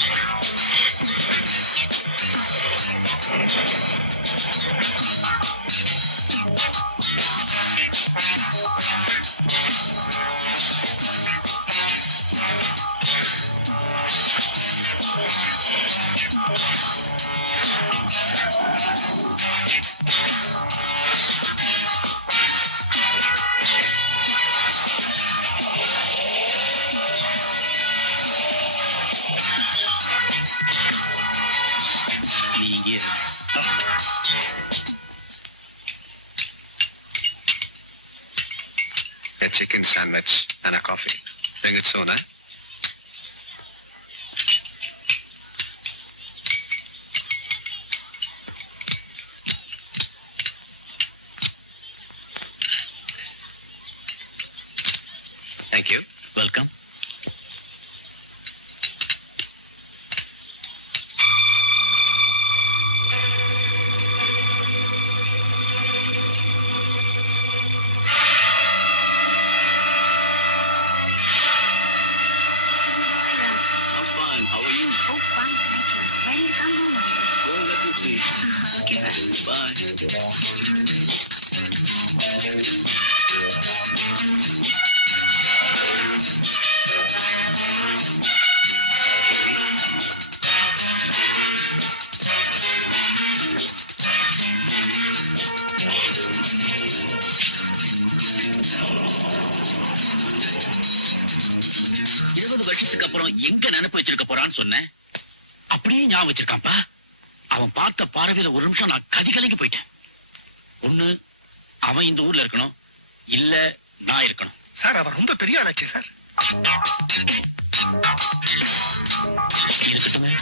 A chicken sandwich and a coffee. Bring it soon, eh? Thank you. Welcome. வருஷத்துக்கு அப்புறம் எங்க நினைப்பு வச்சிருக்க போறான்னு சொன்னேன். அப்படியே ஞாபகம் வச்சிருக்காப்பா. அவன் பார்த்த பார்வையில ஒரு நிமிஷம் நான் கதிகலங்கி போயிட்டேன். ஒண்ணு அவன் இந்த ஊர்ல இருக்கணும், இல்ல நான் இருக்கணும். சார் அவன் ரொம்ப பெரிய ஆளாச்சு சார். இருக்கட்டுமே.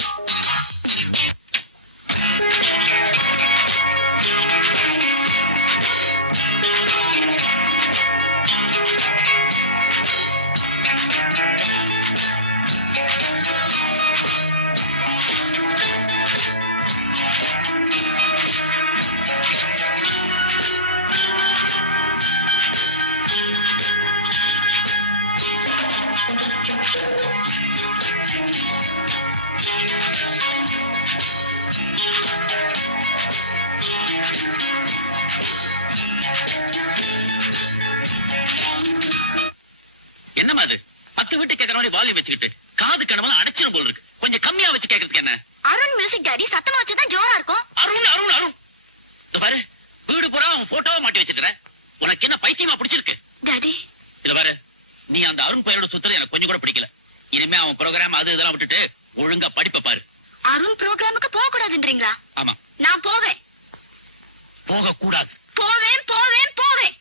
என்னமா அது? 10 வீட்டு கேட்கற மாதிரி வாலி வச்சுக்கிட்டு காது கடமெல்லாம் அடைச்சிடும் போல் இருக்கு. கொஞ்சம் கம்மியா வச்சு கேட்கறதுக்கு என்ன? அருண் மியூசிக் டாடி சத்தமா வச்சுதான் ஜோரா இருக்கும். அருண் அருண் அருண் இந்த பாரு, வீடு பூரா அவன் போட்டோவை மாட்டி வச்சிருக்கிற. உனக்கு என்ன பைத்தியமா பிடிச்சிருக்கு? டாடி இல்ல பாரு, நீ அந்த அருண் பையனோட சுத்துறது எனக்கு கொஞ்சம் கூட பிடிக்கல. இனிமே அவன் ப்ரோக்ராம் அது இதெல்லாம் விட்டுட்டு ஒழுங்கா படிப்ப பாரு. அருண் ப்ரோக்ராமுக்கு போக கூடாதுன்றீங்களா? ஆமா, நான் போவேன். போக கூடாது. போவேன் போவேன் போவேன்.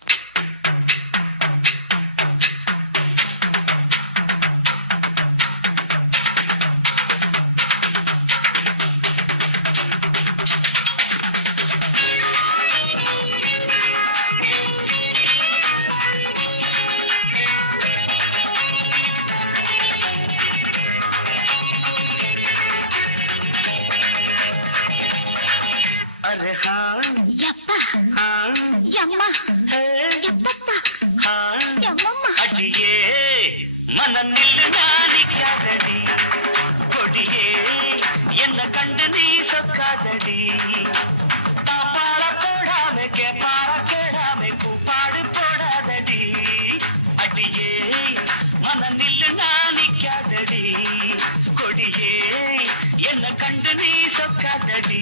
अरे हाँ யப்பா हाँ யம்மா है யப்பப்பா हाँ யம்மம்மா. அடியே மனநில் நானிக்காதடி கொடியே என்ன கண்டு நீ சொக்காதடி தாப்பாள போடாம கேப்பார கேடாம கூப்பாடு போடாதடி அடியே மனநில் நானிக்காதடி கொடியே என்ன கண்டு நீ சொக்காதடி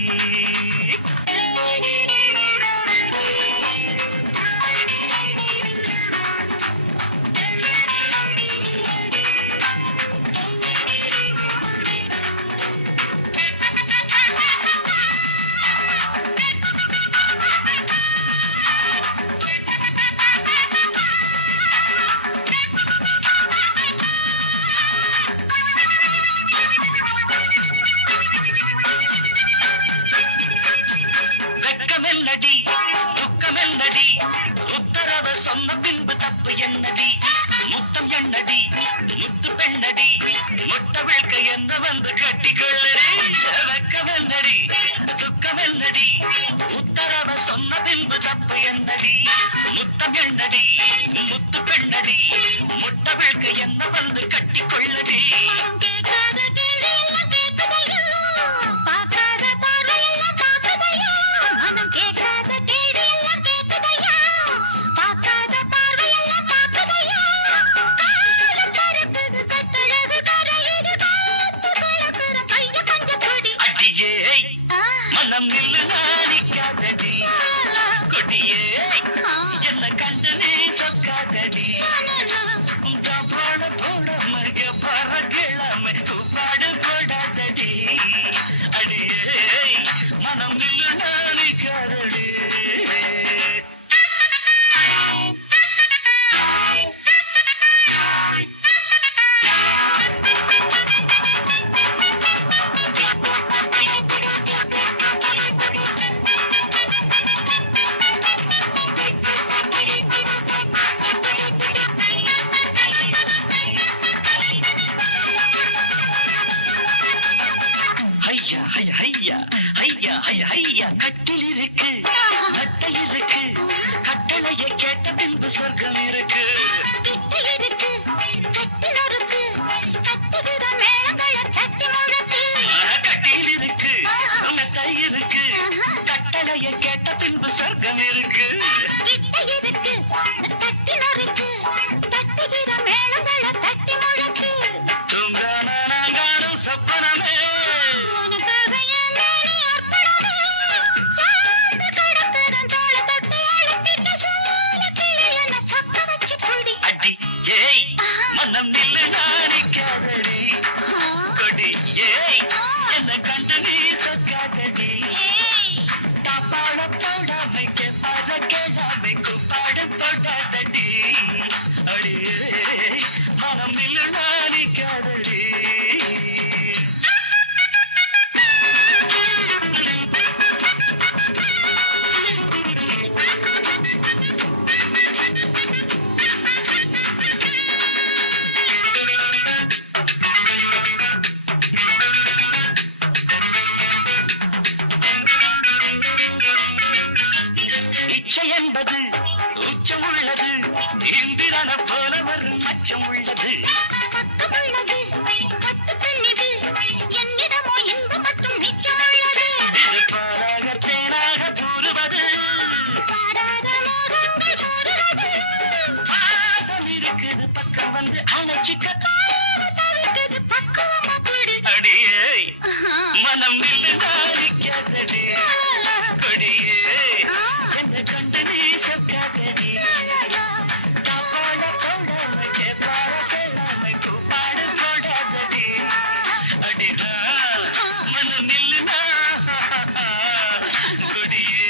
வெட்கமெல்லடி துக்கமெல்லடி உத்தரவ சொன்ன பின்பு தப்பு என்னடி முத்தம் என்னடி முத்து பெண்ணடி முட்ட விழ்க்க என்ன வந்து கட்டிக்கொள்ளடி வெட்கமெல்லடி துக்கமெல்லடி உத்தரவ சொன்ன பின்பு தப்பு என்னடி முத்தம் என்னடி முத்து பெண்ணடி முட்ட விழ்க்க என்ன வந்து கட்டிக்கொள்ளடி கேட்காத கேடு எல்லாம் கேட்குதையோ பார்க்காத பார்வை எல்லாம் பார்க்குதையோ மனம் கேட்காத கேடு எல்லாம் கேட்குதையோ பார்க்காத பார்வை எல்லாம் பார்க்குதையோ காலம் பறக்குது கட்டழகு கரையுது காத்து கலக்குற கைய பஞ்ச கொடி அடியே மனம் நில்லு நாணிக்காதடி கொடியே என்ன கண்டு நீ சொக்காதடி போட போட மக பறக்கிழமை தூப்பாடு போடாதடி அடியே மனம் நில்லு நாணிக்காதடி ஐயா ஐயா ஐயா ஐயா ஐயா ஐயா கட்டில் இருக்கு கட்டை இருக்கு கட்டளையை கேட்ட பின்பு சொர்க்கம் இருக்கு கிட்ட இருக்கு கட்டில் இருக்கு கட்டுகிற மேளங்களை தட்டி முழக்கு கட்டில் இருக்கு மெத்தை இருக்கு கட்டளையை கேட்ட பின்பு சொர்க்கம் இருக்கு கிட்ட இருக்கு கட்டில் இருக்கு கட்டுகிற மேளங்களை தட்டி முழக்கு தூங்காம நாங்கானும் சொப்பனமே உனக்காக என் மேனி அர்ப்பணமே சார்ந்து கிடக்கிறேன் தோளை தொட்டு அழுத்திட்ட சோளத்திலே என்னை சொக்க வச்சு கொடி அடி ஏய் மனம் நில்லு நாணிக்காதடி கொடி ஏய் என்ன கண்டு நீ சொக்காதடி தப்பாட போடாமைக்கு பற கேளாமை குப்பாடு போடாதடி அடியே மனம் நில்லு நாணிக்காதடி இச்சை என்பது உச்சம் உள்ளது இந்திரன போல ஒரு மச்சம் உள்ளது பக்கமுள்ளது பத்து பெண்ணிது என்னிடமோ இந்த மட்டும் மிச்சமுள்ளது இது பாலாக தேனாக தூறுவது பாடாத மோகங்கள் கூறுவது வாசம் இருக்குது பக்கம் வந்து அணைச்சிக்க தவிர்க்குது பக்குவமா பிடி அடியே மனம் நின்று நாணிக்காதடி கொடியே என்ன கண்டு நீ சொக்காதடி தப்பாட போடாமை கேப்பாட கேளாமை கூப்பாடு போடாதடி அடிஹா மனம் நில்லு கொடியே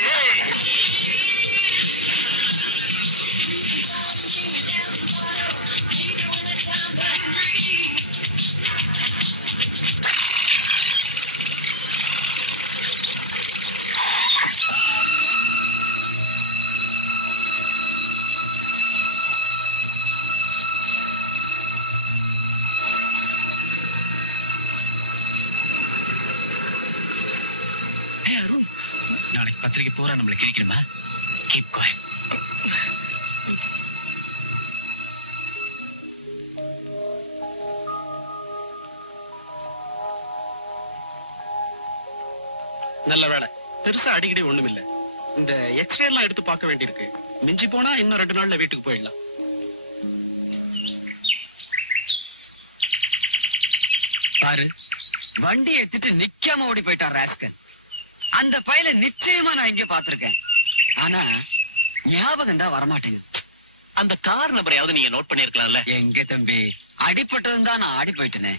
நாளைக்கு பத்திரிக்கை பூரா நம்மளை கிழிக்கணுமா கீப் கோயிங் நல்ல வேலை பெருசா அடிக்கடி ஒண்ணும் இல்ல இந்த எக்ஸ்ரே எல்லாம் எடுத்து பார்க்க வேண்டியிருக்கு மிஞ்சி போனா இன்னும் 2 நாள்ல வீட்டுக்கு போயிடலாம் பாரு வண்டி எடுத்துட்டு நிக்காம ஓடி போயிட்டான் ராஸ்கன். அந்த பையல நிச்சயமா நான் இங்க பாத்திருக்கேன். ஆனா ஞாபகம் தான் வரமாட்டேங்குது. அந்த கார் நம்பரையாவது நீங்க நோட் பண்ணிருக்கலாம்ல. எங்க தம்பி, அடிபட்டதும் தான் நான் ஆடி போயிட்டேனே.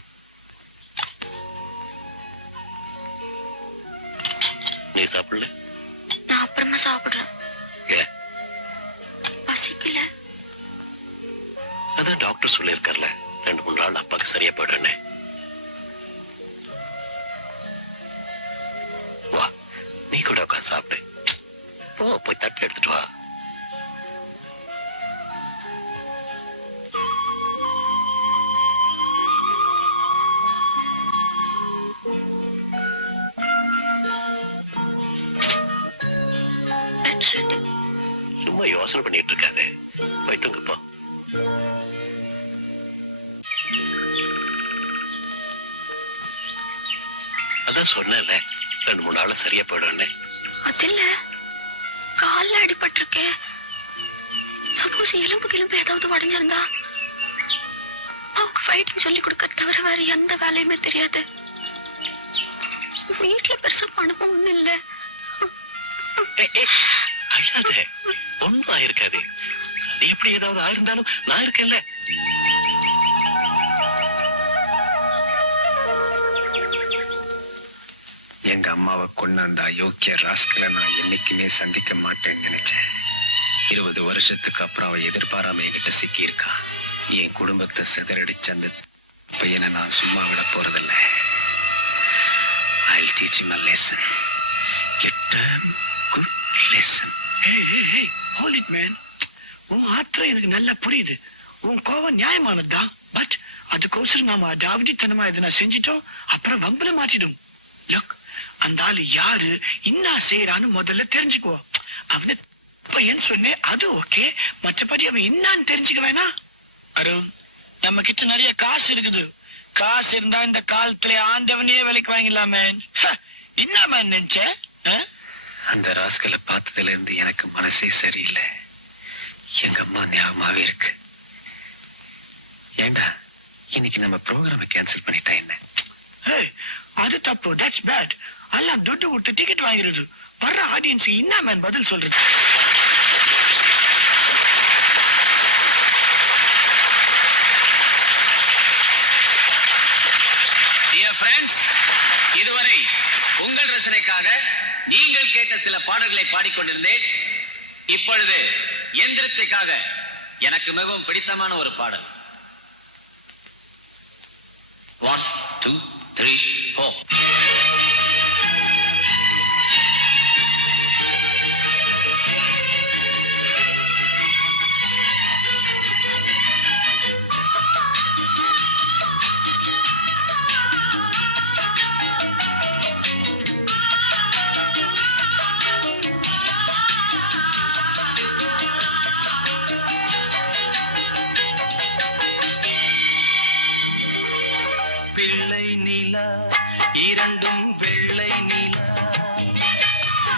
நீ சாப்பிடல? நான் அப்புறமா சாப்பிடுறேன். ஏன்? பசிக்கல. அதான் டாக்டர் சொல்லியிருக்கார்ல, 2-3 நாள் அப்பாக்கு சரியா போயிடுறேன்னு. வா, நீ கூட உட்காந்து சாப்பிடு. போய் தட்டு எடுத்துட்டு வா. சும்மா யோசனை பண்ணிட்டு இருக்காது. போய் தூங்குப்போ. அதான் சொன்னேன்ல, 2-3 நாள்ல சரியா போயிடும்னு. அது இல்ல, கால்ல அடிபட்டிருக்கு. சப்போஸ் எலும்பு ஏதாவது உடைஞ்சிருந்தா அவருக்கு ஃபைட்டிங் சொல்லி கொடுக்க தவிர வேற எந்த வேலையுமே தெரியாது. வீட்டுல பெருசா பணம் ஒண்ணு இல்ல. அழாத, ஒண்ணும் ஆயிருக்காது. எப்படி ஏதாவது ஆயிருந்தாலும் நான் இருக்கேன்ல. எங்க அம்மாவை கொண்டு அந்த அயோக்கிய ராஸ்கலை நான் என்னைக்குமே சந்திக்க மாட்டேன்னு நினைச்சேன். 20 வருஷத்துக்கு அப்புறம் அவ எதிர்பாராம என்கிட்ட சிக்கியிருக்கா. என் குடும்பத்தை சிதறடிச்ச அந்த பையனை நான் சும்மா விட போறதில்ல. I'll teach him a lesson. Get a good lesson. Hold it, man. உன் ஆத்திரம் எனக்கு நல்லா புரியுது. உன் கோவம் நியாயமானதுதான். பட் அதுக்கோசரம் நாம அடாவடித்தனமா எதனா செஞ்சிட்டோம், அப்புறம் வம்புல மாற்றிடும். லுக், அந்த ஆளு யாரு, என்ன செய்யறான்னு முதல்ல தெரிஞ்சுக்கோ. அவனை பையன் சொன்னேன், அது ஓகே. மற்றபடி அவன் என்னன்னு தெரிஞ்சுக்க வேணாம். அருண், நம்ம கிட்ட நிறைய காசு இருக்குது. காசு இருந்தா இந்த காலத்துல ஆண்டவனையே விலைக்கு வாங்கிடலாமே. என்ன மேன் நினைச்ச? அந்த ராஸ்கலை பார்த்ததுல இருந்து எனக்கு மனசே சரியில்லை. எங்க அம்மா ஞாபகமாவே இருக்கு. ஏண்டா இன்னைக்கு நம்ம ப்ரோக்ராமை கேன்சல் பண்ணிட்டா என்ன? அது தப்பு. That's bad. எல்லாம் துட்டு கொடுத்து டிக்கெட் வாங்கிறது. வர்ற ஆடியன்ஸ் என்ன மேன் பதில் சொல்றது? Dear friends, இதுவரை உங்கள் ரசனைக்காக நீங்கள் கேட்ட சில பாடல்களை பாடிக்கொண்டிருந்தேன். இப்பொழுது எந்திரத்திற்காக எனக்கு மிகவும் பிடித்தமான ஒரு பாடல். 1, 2, 3, 4. பிள்ளை நிலா இரண்டும் வெள்ளை நிலா,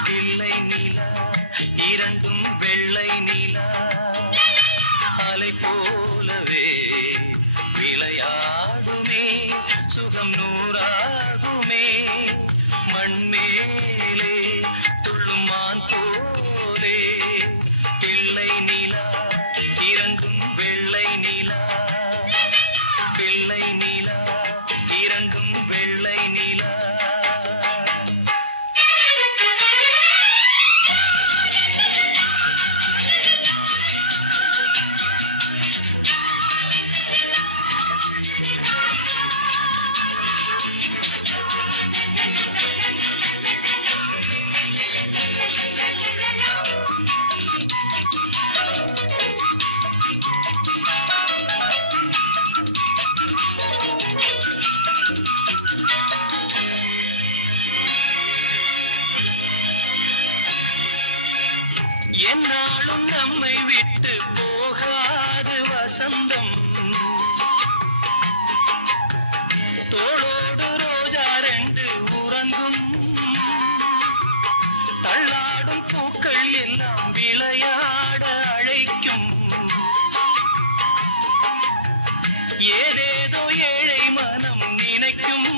பிள்ளை நிலா இரண்டும் வெள்ளை நிலா, அலை போலவே விளையாடுமே, சுகம் நூறாகுமே, மண்மேலே துள்ளும் மான் போலே, பிள்ளை நிலா இரண்டும் வெள்ளை நிலா, பிள்ளை நிலா இரண்டும் வெள்ளை நிலா. என்னாலும் நம்மை விட்டு போகாது வசந்தம், தோளோடு ரோஜா 2 உறங்கும், தள்ளாடும் பூக்கள் எல்லாம் விளையாட அழைக்கும், ஏதேதோ ஏழை மனம் நினைக்கும்,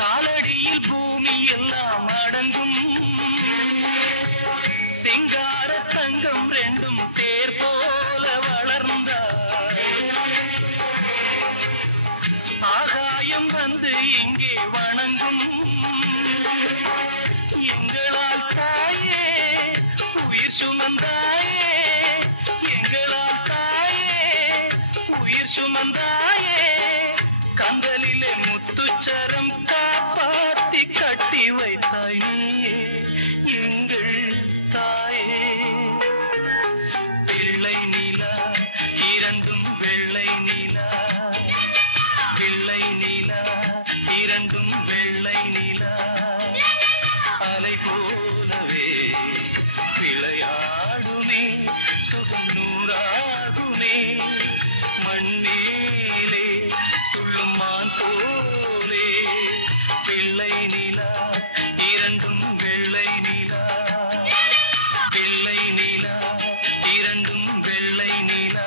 காலடியில் பூமி எல்லாம் அடங்கும் சிங்கார தங்கம் ரெண்டும் தேர் போல வளர்ந்தார் ஆகாயம் வந்து இங்கே வணங்கும் எங்களால் தாயே உயிர் சுமந்தாயே எங்களால் தாயே உயிர் சுமந்தாயே கந்தலிலே முத்துச்சரம் காப்பாத்தி கட்டி வைத்தாய் நீயே எங்கள் தாயே பிள்ளை நிலா இரண்டும் வெள்ளை நிலா பிள்ளை நிலா இரண்டும் வெள்ளை நிலா அலை போலவே விளையாடுமே சுகம் நூறாகுமே மண்ணேலே துள்ளும் மான் போலே பிள்ளை நிலா இரண்டும் வெள்ளை நிலா பிள்ளை நிலா இரண்டும் வெள்ளை நிலா.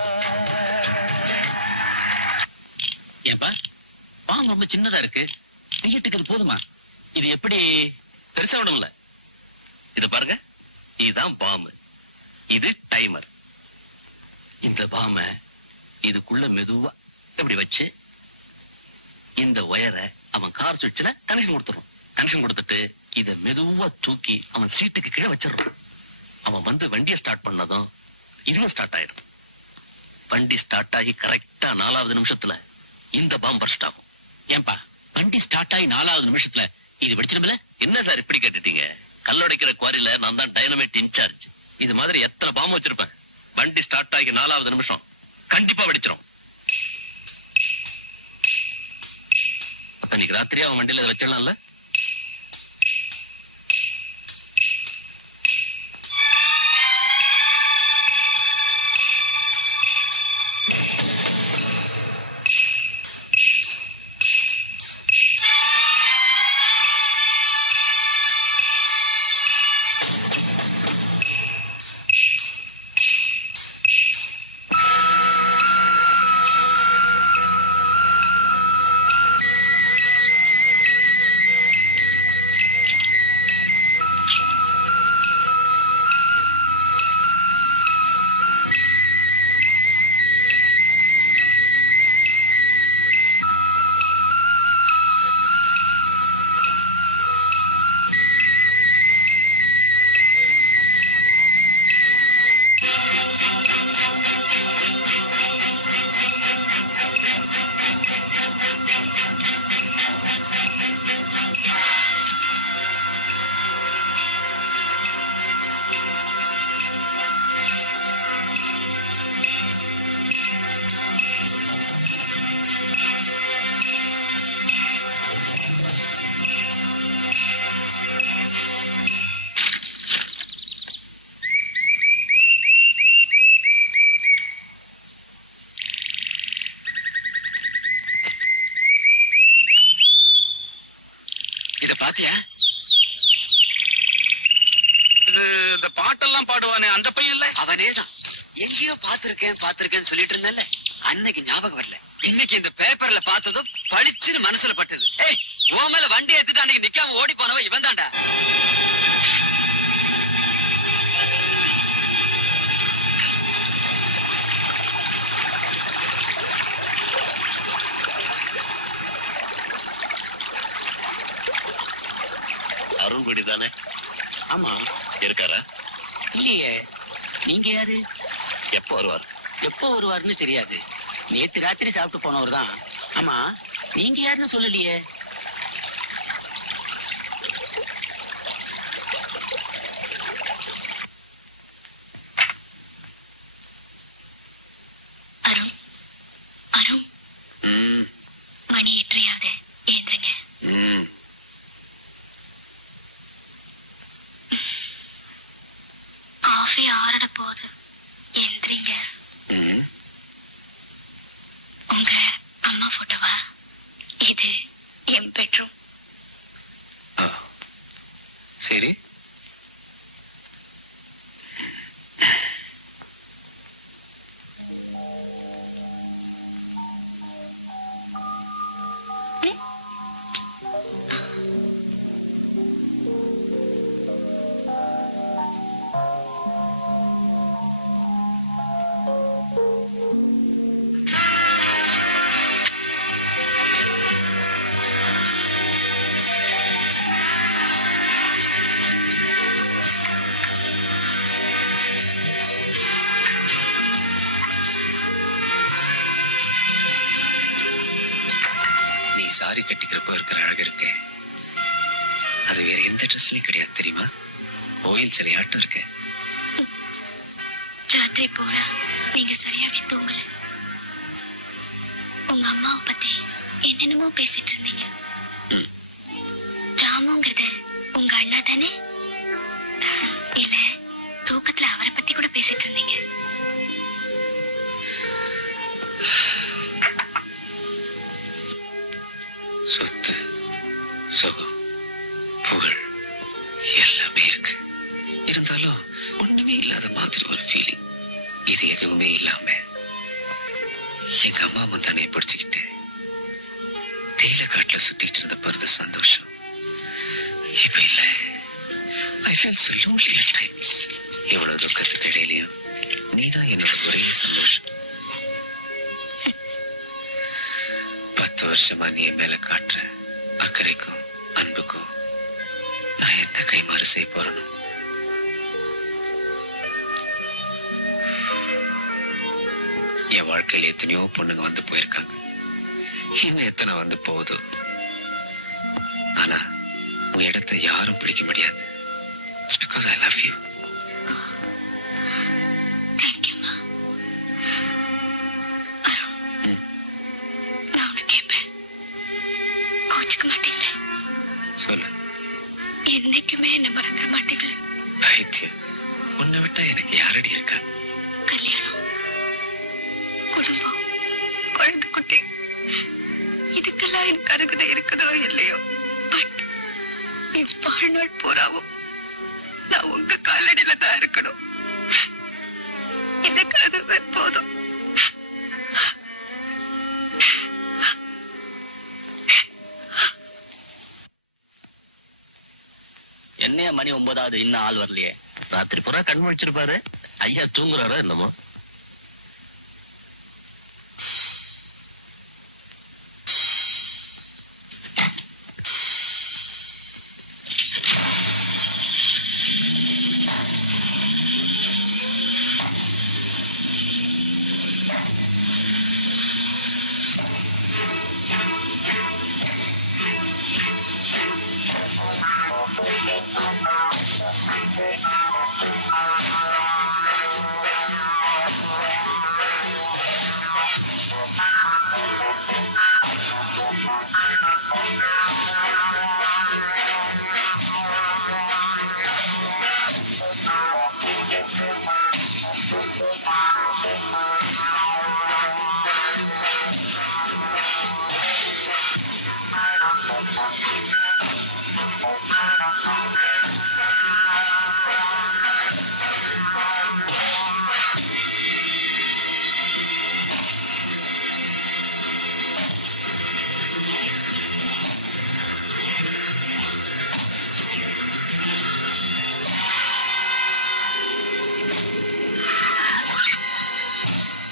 ஏன்பா பாம்பு ரொம்ப சின்னதா இருக்கு நீட்டுக்கு இது போதுமா? இது எப்படி பெருசா விடும்ல? இது பாருங்க, இதுதான் பாம்பு, இது டைமர். இந்த பாம்பை இதுக்குள்ள மெதுவா இப்படி வச்சு இந்த ஒயரை அவன் கார் சுவிட்ச்ல கனெக்ஷன் கொடுத்துரும். கனெக்ஷன் கொடுத்துட்டு இத மெதுவா தூக்கி அவன் சீட்டுக்கு கீழே வச்சிடறான். அவன் வந்து வண்டியை ஸ்டார்ட் பண்ணதும் இதுவும் ஸ்டார்ட் ஆயிடும். வண்டி ஸ்டார்ட் ஆகி கரெக்டா 4வது நிமிஷத்துல இந்த பாம்பு பர்ஸ்ட் ஆகும். ஏன்பா வண்டி ஸ்டார்ட் ஆகி 4வது நிமிஷத்துல இது வெடிச்சிருமில்ல? என்ன சார் இப்படி கேட்டுட்டீங்க? கல்லுடைக்கிற குவாரியில நான் தான் டைனமைட் இன்சார்ஜ். இது மாதிரி எத்தனை பாம்பு வச்சிருப்பேன். வண்டி ஸ்டார்ட் ஆகி 4வது நிமிஷம் கண்டிப்பா வெடிச்சிரும். அன்னைக்கு ராத்திரி அவன் வண்டியில வச்சிடலாம்ல? இத பாத்தியா? இந்த பாட்டெல்லாம் பாடுவானே அந்த பையன் இல்ல? அவனேதான். எங்கேயோ பாத்திருக்கேன்னு சொல்லிட்டு இருந்தேன்ல, அன்னைக்கு ஞாபகம் வரல. இன்னைக்கு இந்த பேப்பர்ல பார்த்ததும் பளிச்சுன்னு மனசுல பட்டது. ஏய், உன் மேல வண்டி எடுத்துட்டு அன்னைக்கு நிக்காம ஓடி போனவ இவன் தான்டா. அருண் வீடு தானே? ஆமா. இருக்காரா? இல்லையே. நீங்க யாரு? எப்போ வருவார்? எப்போ வருவாருன்னு தெரியாது. நேத்து ராத்திரி சாப்பிட்டு போனவர் தான். ஆமா, நீங்க யாருன்னு சொல்லலையே. அருண், அருண், மணி 8:30 ஏத்துங்க. காஃபி ஆறட போகுது, எந்திரிங்க. உங்க அம்மா போட்டோவா? இது என் பெட்ரூம். சரி, இருக்கிறப்ப இருக்கிற அழகு இருக்கு அது வேற எந்த ட்ரெஸ்லயும் கிடையாது தெரியுமா? கோயில் சிலையாட்டம் இருக்கு. ராத்திரி பூரா நீங்க சரியாவே தூங்கல. உங்க அம்மாவை பத்தி என்னென்னமோ பேசிட்டு இருந்தீங்க. ராமுங்கிறது உங்க அண்ணா தானே? இல்ல தூக்கத்துல அவரை பத்தி கூட பேசிட்டு இருந்தீங்க. சொத்து சுகம் புகழ் எல்லாமே இருக்கு. இருந்தாலும் ஒண்ணுமே இல்லாத மாதிரி ஒரு ஃபீலிங். இது எதுவுமே இல்லாம எங்க அம்மா முந்தானையை பிடிச்சுக்கிட்டு தேயிலை காட்டுல சுத்திட்டு இருந்த பிறந்த சந்தோஷம் இப்ப இல்ல. I felt so lonely at times. இவ்வளவு துக்கத்துக்கு இடையிலையும் நீதான் என்னோட ஒரே சந்தோஷம். 10 வருஷமா நீ என் மேல காட்டுற அக்கறைக்கும் அன்புக்கும் நான் என்ன கைமாறு செய்ய போறணும்? என் வாழ்க்கையில எத்தனையோ பொண்ணுங்க வந்து போயிருக்காங்க, இன்னும் எத்தனை வந்து போகுதோ. ஆனா உன் இடத்தை யாரும் பிடிக்க முடியாது. It's because I love you. தேங்க்யூமா. நான் உன்னை கேட்பேன், கோச்சுக்க மாட்டீங்களே? சொல்லு. என்னைக்குமே என்ன மறந்துட மாட்டீங்களே? பைத்தியம், உன்னை விட்டா எனக்கு யாரடி இருக்கா? கல்யாணம், குடும்பம், குழந்தை குட்டி, இதுக்கெல்லாம் எனக்கு அருகதை இருக்குதோ இல்லையோ, பட் என் வாழ்நாள் பூராவும் நான் உங்க காலடியில தான் இருக்கணும். எனக்கு அதுவே போதும். என்னையா மணி 9 இன்னும் ஆள் வரலையே? ராத்திரி பூரா கண் முழிச்சிருப்பாரு. ஐயா தூங்குறாரோ என்னமோ.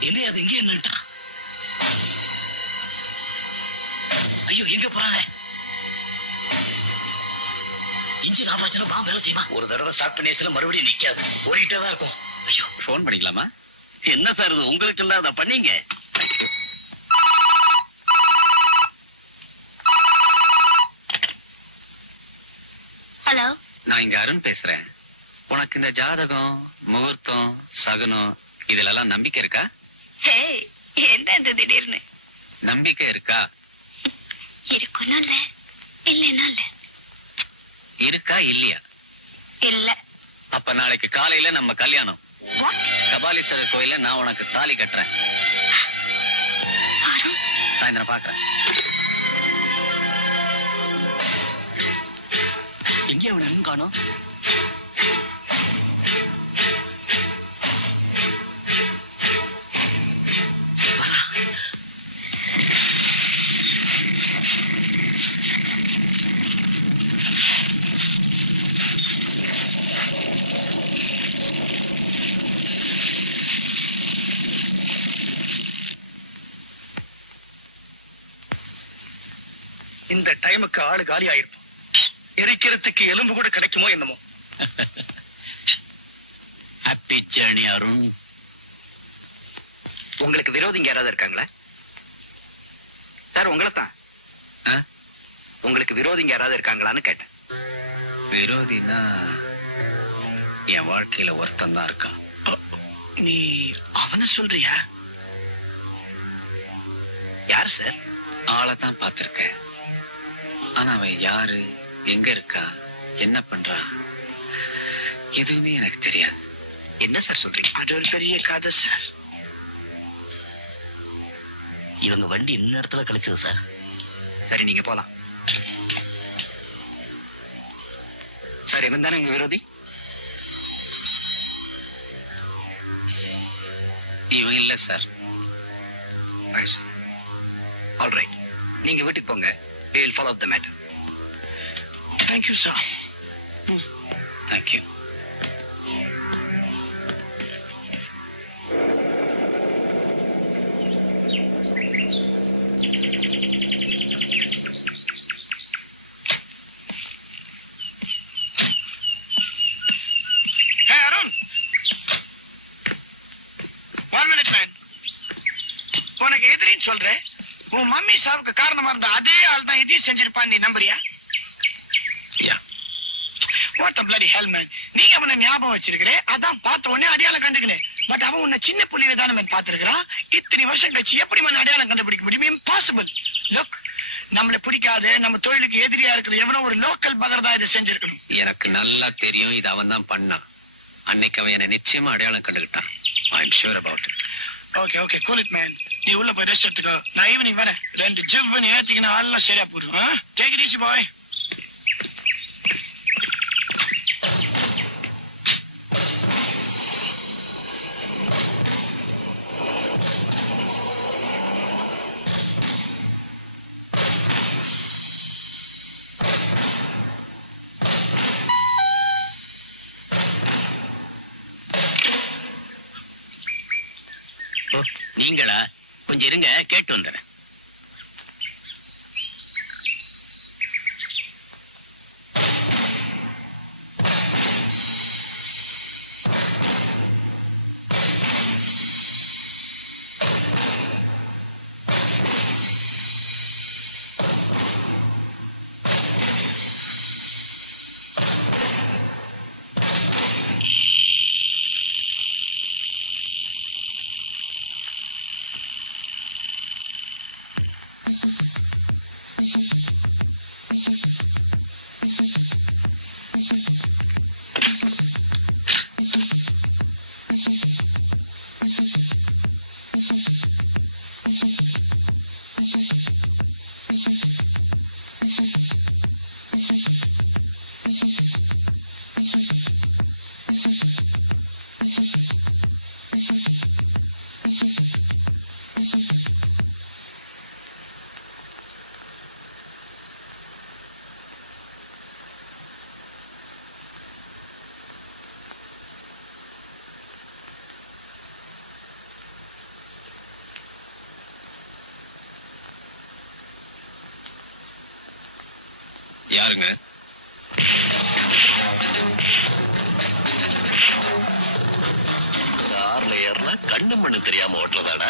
என்ன அது எங்கே என்னட்டா? ஐயோ, எங்க போறாங்க? இன்ஜின் ஆஃப் ஆச்சுன்னா தான் வேலை செய்வான். ஒரு தடவை ஸ்டார்ட் பண்ணியாச்சுன்னா மறுபடியும் நிக்காது, ஓடிட்டே தான் இருக்கும். ஐயோ, ஃபோன் பண்ணிக்கலாமா? என்ன சார் இது உங்களுக்கு இல்ல, அதை பண்ணீங்க. ஹலோ, நான் இங்க அருண் பேசுறேன். உனக்கு இந்த ஜாதகம், முகூர்த்தம், சகுனம் இதுலெல்லாம் நம்பிக்கை இருக்கா? ஹே, என்ன இந்த திடீர்னு? நம்பிக்கை இருக்கா? இருக்கணும் இல்ல, இல்லைன்னா இல்ல. இருக்கா இல்லையா? இல்ல. அப்ப நாளைக்கு காலையில நம்ம கல்யாணம். கபாலீஸ்வரர் கோயில நான் உனக்கு தாலி கட்டுறேன். சாயந்தரம் பாக்குறேன். எங்கே அவன் இன்னும் காணோம்? இந்த டைமுக்கு ஆளு காலி ஆயிடும். எரிக்கிறதுக்கு எலும்பு கூட கிடைக்குமோ என்னமோ. Happy journey Arun. உங்களுக்கு விரோதிங்க யாராவது இருக்காங்களா? சார் உங்களை தான். உங்களுக்கு விரோதிங்க யாராவது இருக்காங்களான்னு கேட்டேன். விரோதி தான் என் வாழ்க்கையில ஒருத்தன் தான் இருக்கான். நீ அவனை சொல்றியா? யார் சார்? ஆளை தான் பார்த்திருக்கேன். ஆனா அவன் யாரு, எங்க இருக்கா, என்ன பண்றான், எதுவுமே எனக்கு தெரியாது. என்ன சார் சொல்றீங்க? அது ஒரு பெரிய கதை சார். இவங்க வண்டி இன்ன இடத்துல கிடைச்சது சார். சரி, நீங்க போலாம். சார், இவன் தானே உங்க விரோதி? இவன் இல்ல சார். ஆல்ரைட், நீங்க வீட்டுக்கு போங்க. We will follow up the matter. Thank you sir. Thank you. Hey, Arun. 1 minute, man. உனக்கு எதிரின்னு சொல்றேன். உன் மம்மி சாவுக்கு காரணமா இருந்த அதே ஆள் தான் இதையும் செஞ்சிருப்பான்னு நீ நம்புறியா? What the bloody hell, man. நீ அவனை ஞாபகம் வச்சிருக்கிறே, அதான் பார்த்த உடனே அடையாளம் கண்டுக்கிறேன். பட் அவன் உன்னை சின்ன புள்ளியில தானே மேன் பார்த்திருக்கிறான். இத்தனை வருஷம் கழிச்சு எப்படி man அடையாளம் கண்டுபிடிக்க முடியும்? இம்பாசிபிள். லுக், நம்மளை பிடிக்காத, நம்ம தொழிலுக்கு எதிரியா இருக்கிற எவனோ ஒரு லோக்கல் பதர் தான் இதை செஞ்சிருக்கணும். எனக்கு நல்லா தெரியும் இது அவன் தான் பண்ணான். அன்னைக்கு அவன் என்னை நிச்சயமா அடையாளம் கண்டுகிட்டான். I am sure about it. Okay cool it man. நீ உள்ள போய் ரெஸ்ட் எடுத்துக்கோ. நான் ஈவினிங் வரேன். 2 ஜிவ்னு ஏத்திக்கினா ஆள்லாம் சரியா போடும். டேக் இட் ஈஸி பாய். நீங்களா? கொஞ்சம் இருங்க, கேட்டு வந்துடுறேன். யாருங்க? கார்ல ஏறினா கண்ணு மண்ணு தெரியாம ஓட்டுறதாடா.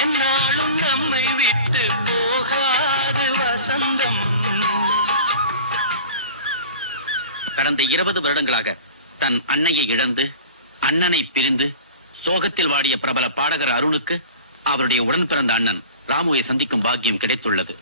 என்னாலும் நம்மை விட்டு போகாது வசந்தம். கடந்த 20 வருடங்களாக தன் அன்னையை இழந்து அண்ணனை பிரிந்து சோகத்தில் வாடிய பிரபல பாடகர் அருணுக்கு அவருடைய உடன் பிறந்த அண்ணன் ராமுவை சந்திக்கும் பாக்கியம் கிடைத்துள்ளது.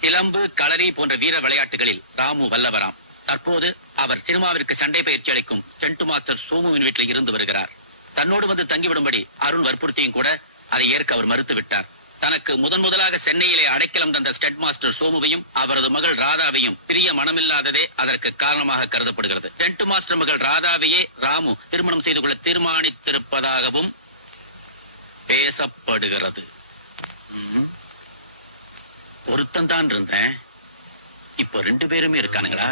சிலம்பு, களரி போன்ற வீர விளையாட்டுகளில் ராமு வல்லவராம். தற்போது அவர் சினிமாவிற்கு சண்டை பயிற்சி அளிக்கும் ஸ்டண்ட் மாஸ்டர் சோமுவின் வீட்டில் இருந்து வருகிறார். தன்னோடு வந்து தங்கிவிடும்படி அருண் வற்புறுத்தியும் கூட அதை ஏற்க அவர் மறுத்து விட்டார். தனக்கு முதலாக சென்னையிலே அடைக்கலம் தந்த ஸ்டண்ட் மாஸ்டர் சோமுவையும் அவரது மகள் ராதாவையும் பிரிய மனமில்லாததே அதற்கு காரணமாக கருதப்படுகிறது. ஸ்டண்ட் மாஸ்டர் மகள் ராதாவையே ராமு திருமணம் செய்து கொள்ள தீர்மானித்திருப்பதாகவும் பேசப்படுகிறது. ஒருத்தன் தான் இருந்தேன், இப்போ 2 பேருமே இருக்கானுங்களா?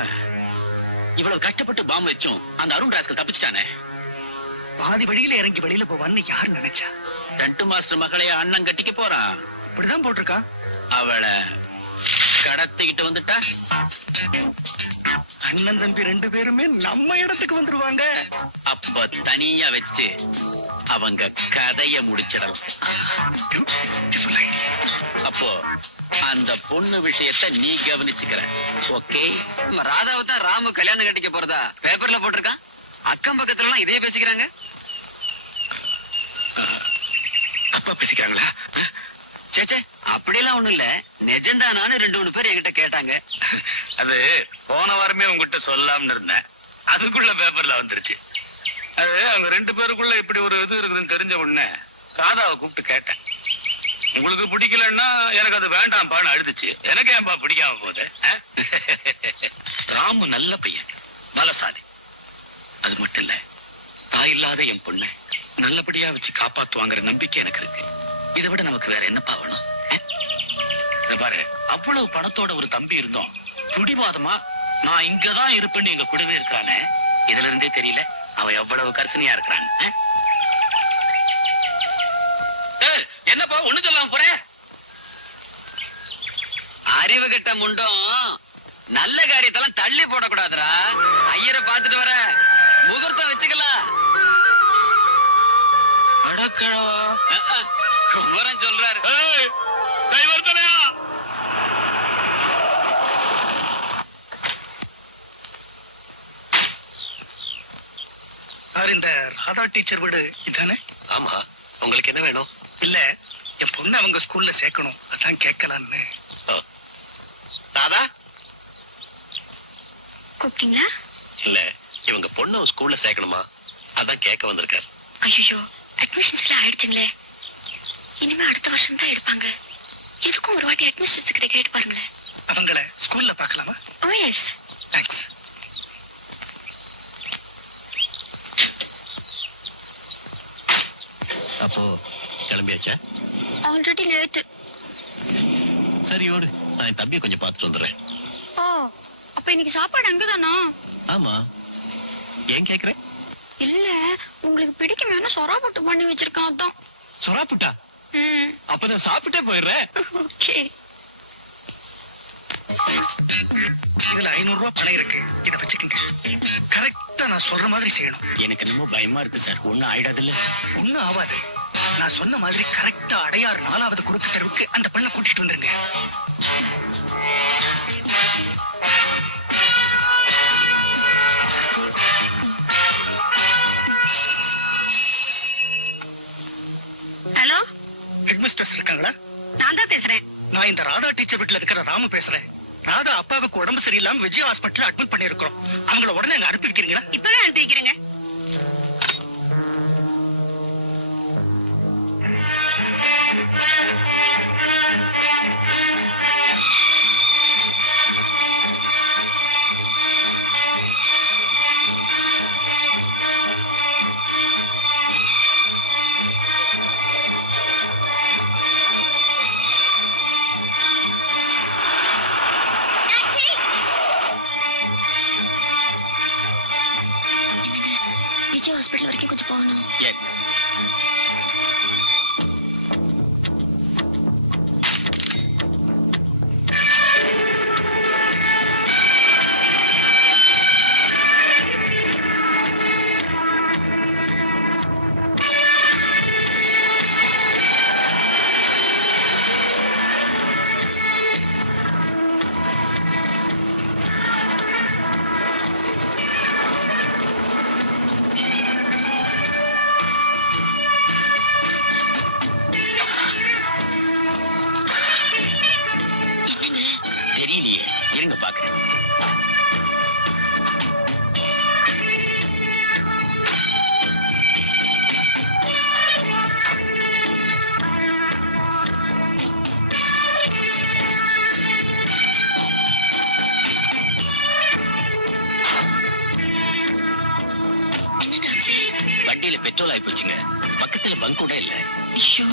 இவ்வளவு கஷ்டப்பட்டு பாம்பு வச்சும் அந்த அருண் ராஸ்கல் தப்பிச்சிட்டானே. பாதி வழியில இறங்கி வெளியில போவான்னு யாரு நினைச்சா? டென்ட் மாஸ்டர் மகளே அண்ணன் கட்டிக்க போறா. இப்படிதான் போட்டிருக்கான். அவளை கடத்திக்கிட்டு வந்துட்டா அண்ணன் தம்பி 2 பேருமே நம்ம இடத்துக்கு வந்துருவாங்க. அப்ப தனியா வச்சு அவங்க கதைய முடிச்சிடலாம். அப்போ அந்த பொண்ணு விஷயத்தை நீ கவனிச்சுக்கிற, ஓகே? நம்ம ராதாவை தான் ராமு கல்யாணம் கட்டிக்க போறதா பேப்பர்ல போட்டிருக்கான். அக்கம் பக்கத்துல எல்லாம் இதே பேசிக்கிறாங்க. தப்பா பேசிக்கிறாங்களா? சேச்சே, அப்படியெல்லாம் ஒண்ணும் இல்ல. நிஜம்தானான்னு 2-3 பேர் என்கிட்ட கேட்டாங்க. அது போன வாரமே உங்ககிட்ட சொல்லாம்னு இருந்தேன், அதுக்குள்ள பேப்பர்ல வந்துருச்சு. அது அவங்க 2 பேருக்குள்ள இப்படி ஒரு இது இருக்குதுன்னு தெரிஞ்ச உடனே ராதாவை கூப்பிட்டு கேட்டேன். உங்களுக்கு பிடிக்கலன்னா எனக்கு அது வேண்டாம்பான்னு அழுதுச்சு. எனக்கு ஏன்பா பிடிக்காம போகுது? ராமு நல்ல பையன், பலசாலி. அது மட்டும் இல்ல, தாய் இல்லாத என் பொண்ணை நல்லபடியா வச்சு காப்பாத்துவாங்கிற நம்பிக்கை எனக்கு இருக்கு. இதை விட நமக்கு வேற என்ன பாவணும்? இத பாரு, அவ்வளவு பணத்தோட ஒரு தம்பி இருந்தோம், பிடிவாதமா நான் இங்கதான் இருப்பேன்னு எங்க கூடவே இருக்கிறானே. இதுல இருந்தே தெரியல அவன் எவ்வளவு கரிசனையா இருக்கிறான். என்னப்பா ஒண்ணு சொல்லாம போற? அறிவு கட்ட முண்டம் நல்ல காரியத்தெல்லாம் தள்ளி போடக்கூடாதுரா. ஐயரை பாத்துட்டு வர முகூர்த்தம் வச்சுக்கலாம். குமரன் சொல்றாரு. சார், இந்த ராதா டீச்சர் வீடு இதானே? ஆமா, உங்களுக்கு என்ன வேணும்? இல்ல, என் பொண்ணு அவங்க ஸ்கூல்ல சேர்க்கணும், அதான் கேட்கலான்னு. ராதா கூப்பிட்டீங்களா? இல்ல, இவங்க பொண்ணு ஸ்கூல்ல சேர்க்கணுமா, அதான் கேட்க வந்திருக்காரு. ஐயோ, அட்மிஷன்ஸ்ல ஆயிடுச்சுங்களே. இனிமே அடுத்த வருஷம் தான் எடுப்பாங்க. எதுக்கும் ஒரு வாட்டி அட்மிஷன்ஸ் கிட்ட கேட்டு பாருங்களேன். அவங்கள ஸ்கூல்ல பார்க்கலாமா? ஓ எஸ். தேங்க்ஸ். அப்போ கிளம்பியாச்சா? Already late. சரி ஓடு, நான் என் தம்பியை கொஞ்சம் பார்த்துட்டு வந்துடுறேன். ஓ, அப்ப இன்னைக்கு சாப்பாடு அங்கதானா? ஆமா, ஏன் கேக்குறேன்? இல்ல, உங்களுக்கு பிடிக்கும் வேணா சொரா போட்டு பண்ணி வச்சிருக்கான், அதான். சொரா புட்டா? அப்ப நான் சாப்பிட்டே போயிடுறேன். ஓகே. இதுல 500 ரூபாய் பணம் இருக்கு, இத வச்சுக்கங்க. கரெக்டா நான் சொல்ற மாதிரி செய்யணும். எனக்கு ரொம்ப பயமா இருக்கு சார். ஒண்ணும் ஆயிடாது இல்ல? ஒண்ணும் ஆகாது. நான் சொன்ன மாதிரி கரெக்டா அடையாறு 4வது குறுக்கு தெருவுக்கு அந்த பெண்ணை கூட்டிட்டு வந்துருங்க. ஹலோ, ஹெட்மிஸ்டர்ஸ் இருக்காங்களா? நான் தான் பேசுறேன். நான் இந்த ராதா டீச்சர் வீட்டுல இருக்கிற ராமு பேசுறேன். ராதா அப்பாவுக்கு உடம்பு சரியில்லாம விஜய் ஹாஸ்பிட்டல் அட்மிட் பண்ணிருக்கிறோம். அவங்கள உடனே அங்க அனுப்பி வைக்கிறீங்களா? இப்பவே அனுப்பி வைக்கிறேங்க. விஜய் ஹாஸ்பிட்டல் வரைக்கும் கொஞ்சம் போகணும். பெட்ரோல் ஆயி போச்சுங்க. பக்கத்துல பங்க் கூட இல்ல. ஐயோ,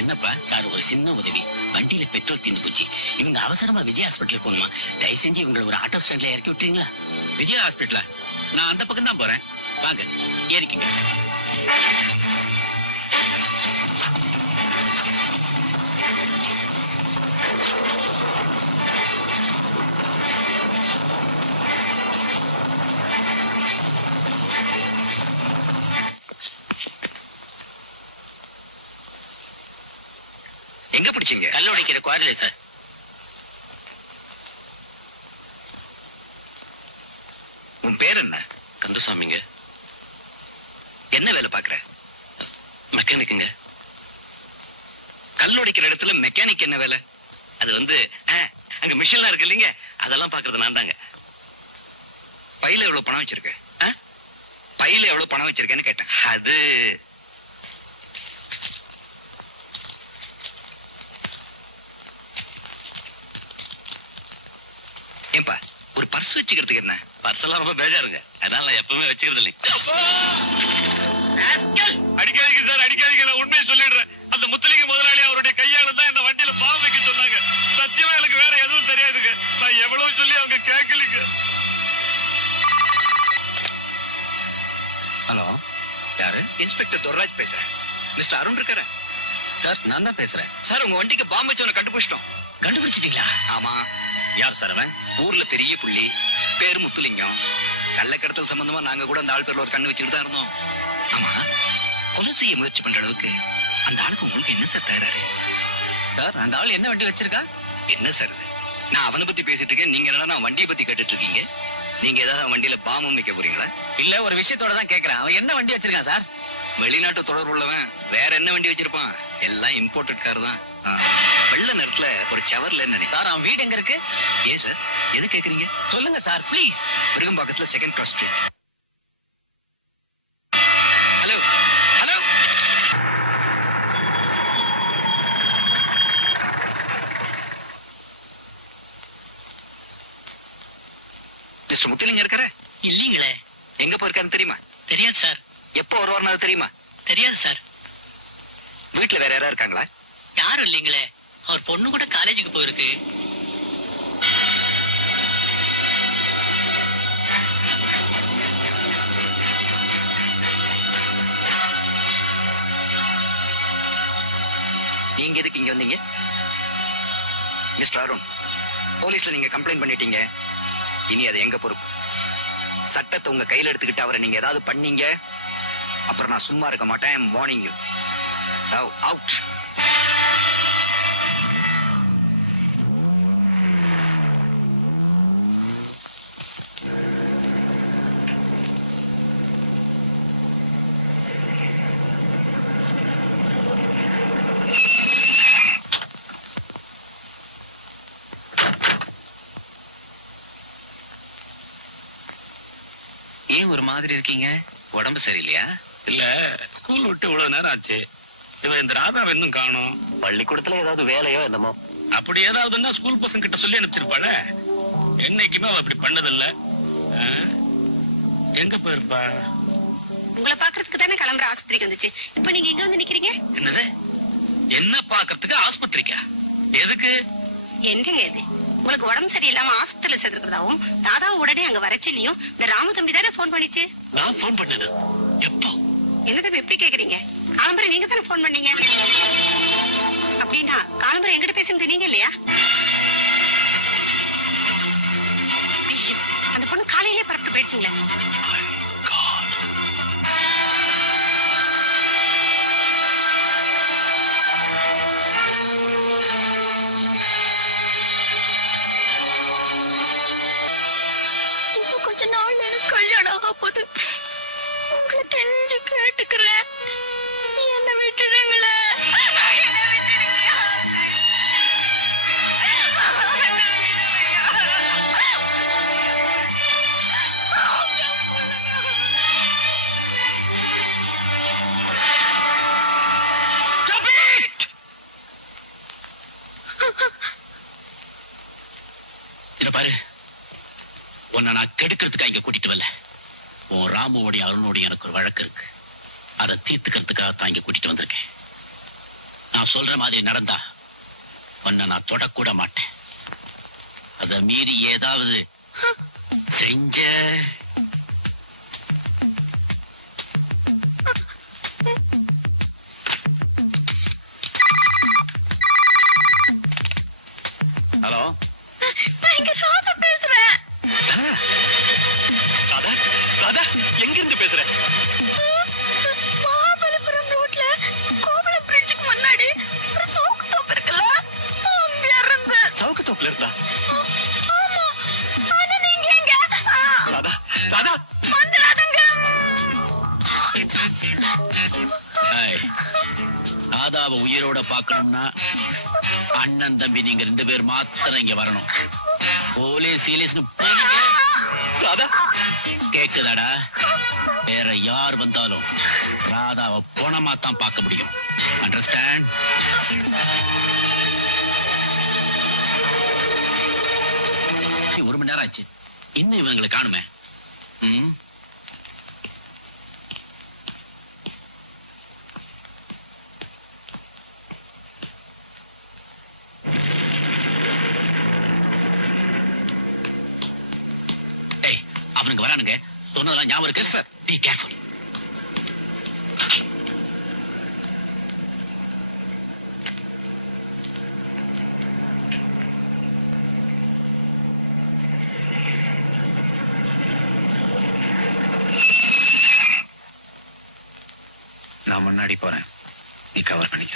என்னப்பா சார், ஒரு சின்ன உதவி. வண்டியில பெட்ரோல் தீர்ந்து போச்சு. இவங்க அவசரமா விஜய் ஹாஸ்பிட்டல் போகணுமா? தயவு செஞ்சு இவங்களை ஒரு ஆட்டோ ஸ்டாண்ட்ல இறக்கி விட்டுறீங்களா? விஜய் ஹாஸ்பிட்டலா? நான் அந்த பக்கம் தான் போறேன். வாங்க, ஏறிக்குங்க. எங்க பிடிச்சீங்க? கல்ல உடைக்கிற குவாரில சார். உன் பேர் என்ன? கந்தசாமிங்க. என்ன வேலை பாக்குற? மெக்கானிக்குங்க. கல் உடைக்கிற இடத்துல மெக்கானிக் என்ன வேலை? அது வந்து அங்க மிஷின்லாம் இருக்கு இல்லைங்க, அதெல்லாம் பாக்குறது நான் தாங்க. பையில எவ்வளவு பணம் வச்சிருக்க? பையில எவ்வளவு பணம் வச்சிருக்கேன்னு கேட்டேன். அது ஏன்பா, ஒரு பர்ஸ் வச்சுக்கிறதுக்கு என்ன? பர்ஸ் எல்லாம் ரொம்ப பேஜாருங்க, அதனால நான் எப்பவுமே வச்சுக்கிறது இல்லை. அடிக்காதீங்க சார், அடிக்காதீங்க. நான் உண்மையை சொல்லிடுறேன். அந்த முத்தலிங்க முதலாளி அவருடைய கையால தான் இந்த வண்டியில பாம்பு வைக்க சொன்னாங்க. சத்தியமா எனக்கு வேற எதுவும் தெரியாதுங்க. நான் எவ்வளவு சொல்லி அவங்க கேட்கலீங்க. ஹலோ, யாரு? இன்ஸ்பெக்டர் துர்ராஜ் பேசுறேன். மிஸ்டர் அருண் இருக்காரு? சார், நான் தான் பேசுறேன். சார், உங்க வண்டிக்கு பாம்பு வச்சவனை கண்டுபிடிச்சிட்டோம். கண்டுபிடிச்சிட்டீங்களா? ஆமா. யார் சார் அவன்? ஊர்ல பெரிய புள்ளி, பேரு முத்துலிங்கம். கள்ளக்கடத்தல் சம்பந்தமா நாங்க கூட அந்த ஆள் பேர்ல ஒரு கண்ணு வச்சுட்டு தான் இருந்தோம். ஆமா, கொலை செய்ய முயற்சி பண்ற அளவுக்கு அந்த ஆளுக்கு உங்களுக்கு என்ன சார் தகராறு? சார், அந்த ஆள் என்ன வண்டி வச்சிருக்கா? என்ன சார் இது? நான் அவனை பத்தி பேசிட்டு இருக்கேன், நீங்க என்னன்னா வண்டியை பத்தி கேட்டுட்டு இருக்கீங்க. நீங்க ஏதாவது வண்டியில பாம்பு வைக்க போறீங்களா? இல்ல, ஒரு விஷயத்தோட தான் கேக்குறேன். அவன் என்ன வண்டி வச்சிருக்கான் சார்? வெளிநாட்டு தொடர்பு உள்ளவன். வேற என்ன வண்டி வச்சிருப்பான்? எல்லாம் இம்போர்ட்டட் கார் தான். வெள்ள நேரத்துல ஒரு சவர்ல என்ன சார்? அவன் வீடு எங்க இருக்கு? ஏன் சார், எது கேக்குறீங்க? சொல்லுங்க சார், ப்ளீஸ். விருகம்பாக்கத்துல 2nd Cross Street. Hello hello, mister Muthulinga இருக்காரு? இல்லீங்களே. எங்க போயிருக்காருன்னு தெரியுமா? தெரியாது சார். எப்போ வருவார்னு தெரியுமா? தெரியாது சார். வீட்டுல வேற யாரா இருக்காங்களா? யாரும் இல்லீங்களே. அவர் பொண்ணு கூட காலேஜுக்கு போயிருக்கு. நீங்க எதுக்கு இங்க வந்தீங்க? மிஸ்டர் அருண், போலீஸ்ல நீங்க கம்ப்ளைண்ட் பண்ணிட்டீங்க. இனி அது எங்க பொறுப்பு. சட்டத்தை உங்க கையில எடுத்துக்கிட்டு அவரை நீங்க ஏதாவது பண்ணீங்க, அப்புறம் நான் சும்மா இருக்க மாட்டேன். Morning you out. ஏன் ஒரு மாதிரி இருக்கீங்க? உடம்பு சரியில்லையா? இல்ல, ஸ்கூல் விட்டு இவ்வளவு நேரம் ஆச்சு. இவன் இந்த ராதாவை இன்னும் காணும். பள்ளிக்கூடத்துல ஏதாவது வேலையோ என்னமோ. அப்படி ஏதாவதுன்னா ஸ்கூல் பசங்க கிட்ட சொல்லி அனுப்பிச்சிருப்பாள. என்னைக்குமே அவ அப்படி பண்ணதில்ல. எங்க போயிருப்பா? உங்களை பாக்குறதுக்கு தானே கிளம்புற ஆஸ்பத்திரிக்கு வந்துச்சு. இப்ப நீங்க எங்க வந்து நிக்கிறீங்க? என்னது? என்ன பாக்குறதுக்கு ஆஸ்பத்திரிக்கா? எதுக்கு? என்னங்க இது? உங்களுக்கு உடம்பு சரியில்லாம ஆஸ்பத்திரியில சேர்த்துக்கிறதாவும் ராதாவும் உடனே அங்க வரச்சிலையும் இந்த ராம தம்பி தானே போன் பண்ணிச்சு. நான் போன் பண்ணது எப்போ? என்ன தம்பி எப்படி கேக்குறீங்க? காலம்பரை நீங்க தானே போன் பண்ணீங்க. அப்படின்னா காலம்பரை எங்கிட்ட பேசுனது நீங்க இல்லையா? ஐயோ, அந்த பொண்ணு காலையிலே பரப்பிட்டு போயிடுச்சுங்களே. கொஞ்ச நாள் எனக்கு கல்யாணம் ஆக போது. உங்களை தெரிஞ்சு கேட்டுக்கிறேன், என்ன விட்டுடுங்களே. இத பாரு, உன்னை நான் கெடுக்கிறதுக்காக இங்க கூட்டிட்டு வரல. உன் ராமுவோடைய அருணோடைய எனக்கு ஒரு வழக்கு இருக்கு. அதை தீர்த்துக்கிறதுக்காக தான் இங்க கூட்டிட்டு வந்திருக்கேன். நான் சொல்ற மாதிரி நடந்தா உன்னை நான் தொடக்கூட மாட்டேன். அத மீறி ஏதாவது செஞ்ச ஹலோ நான் இங்க ராதா பேசுறேன். ராதா, ராதா எங்க இருந்து பேசுற? மாமல்லபுரம் ரோட்ல கோவளம் பிரிட்ஜுக்கு முன்னாடி ஒரு சவுக்கு தோப்பு இருக்குல்ல, அங்க இருந்தேன். சவுக்கு தோப்புல இருந்தா? ஆமா. ஆனா நீங்க எங்க? ராதா, ராதா வந்துடாதங்க. ராதாவை உயிரோட பார்க்கணும்னா அண்ணன் தம்பி நீங்க 2 பேர் மாத்திரம் இங்க வரணும். போலீஸ் கீலீஸ்னு ராதா கேக்குதாடா? வேற யார் வந்தாலும் ராதாவை போனமா தான் பார்க்க முடியும். அண்டர்ஸ்டாண்ட்? ஒரு மணி நேரம் ஆச்சு, இன்னும் இவங்களை காணுமே. அவனுங்க வரானுங்க, சொன்னதெல்லாம் ஞாபகம் இருக்கு சார். Be careful. நான் முன்னாடி போறேன், நீ கவர் பண்ணிக்க.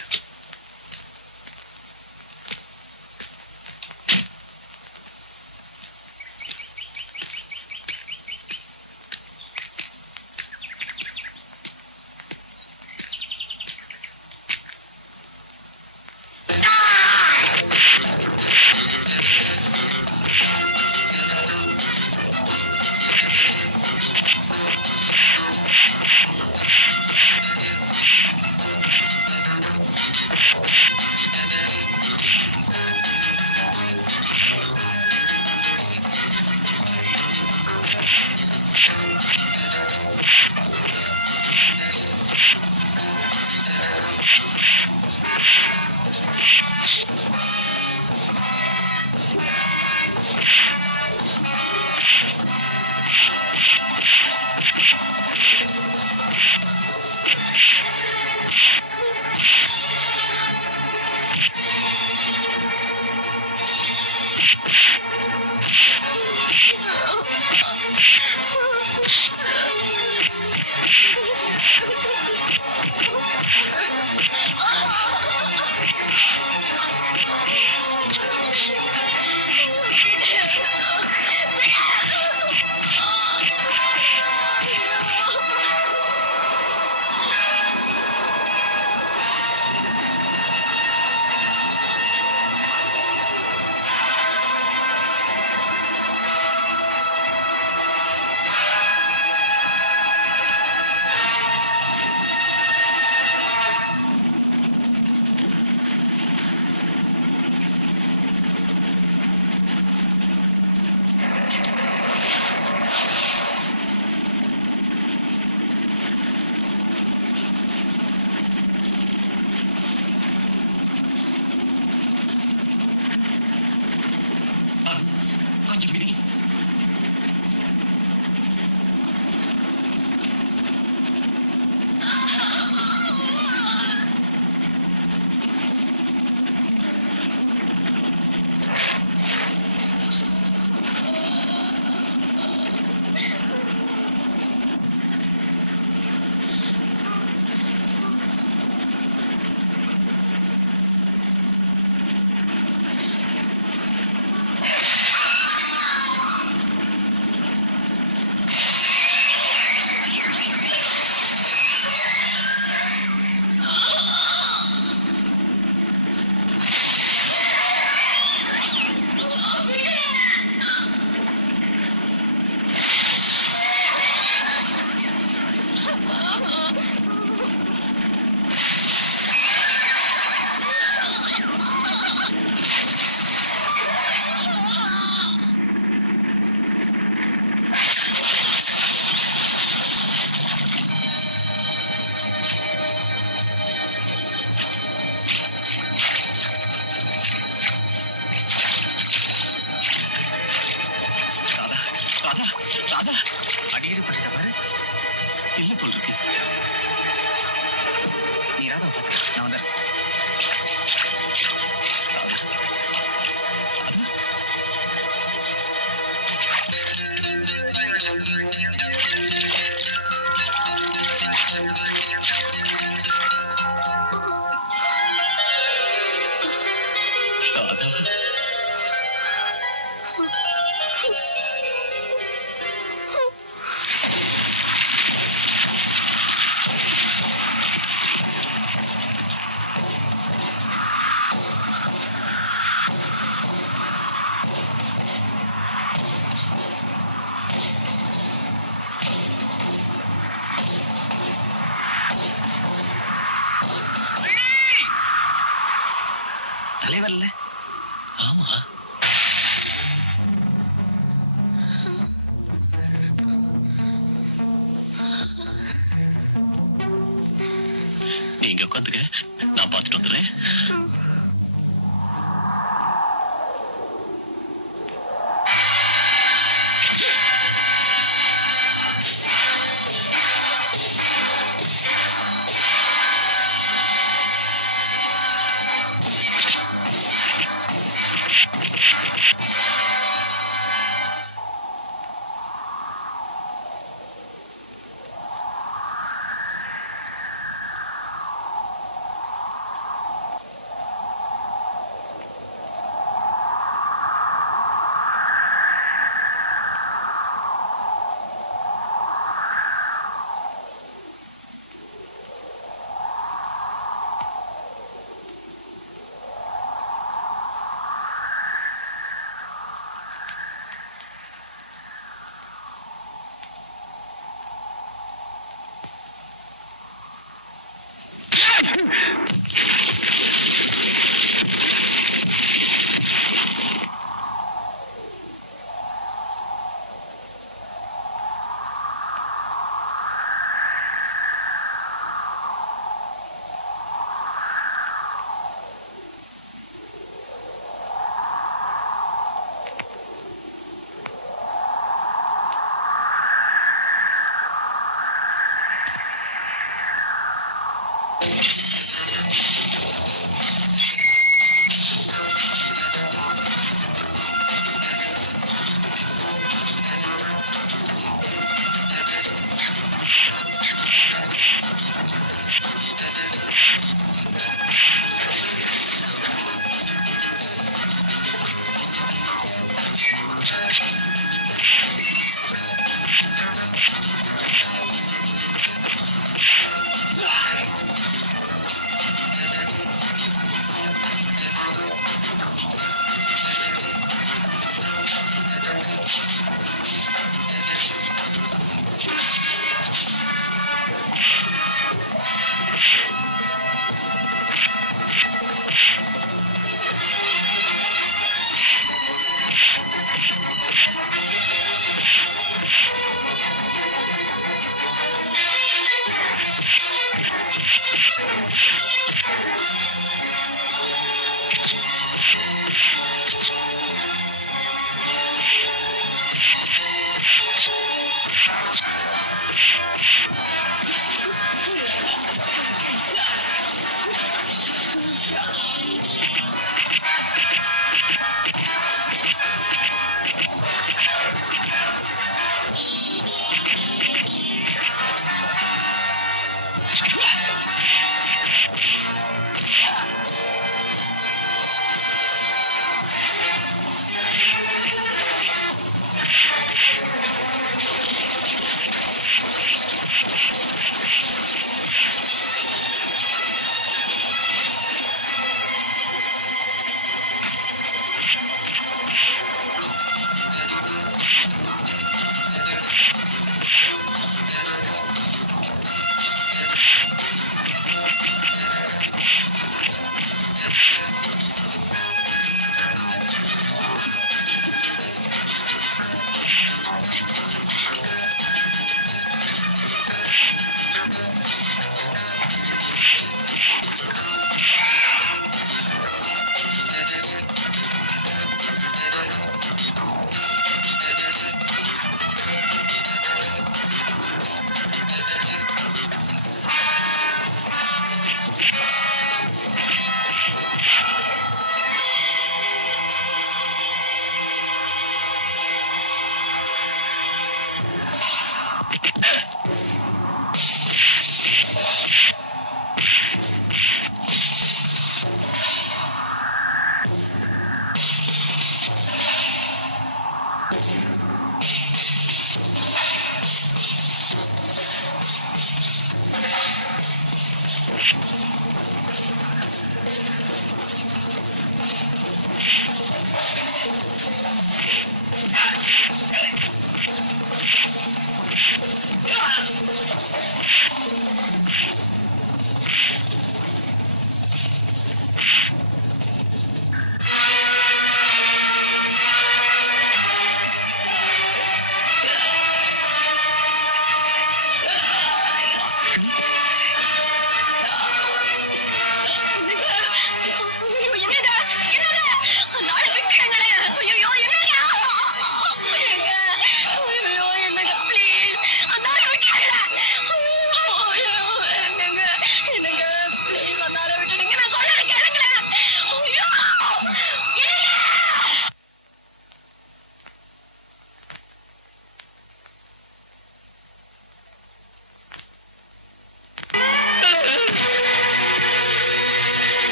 நீ ராதா பாத்து, நான் வந்துடுறேன். தலைவர்ல நீங்க உட்காந்துக்க, நான் பார்த்துட்டு வந்துடுறேன்.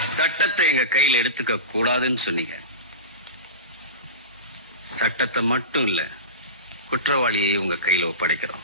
சட்டத்தை எங்க கையில எடுத்துக்க கூடாதுன்னு சொன்னீங்க. சட்டத்தை மட்டும் இல்ல, குற்றவாளியை உங்க கையில ஒப்படைக்கிறோம்.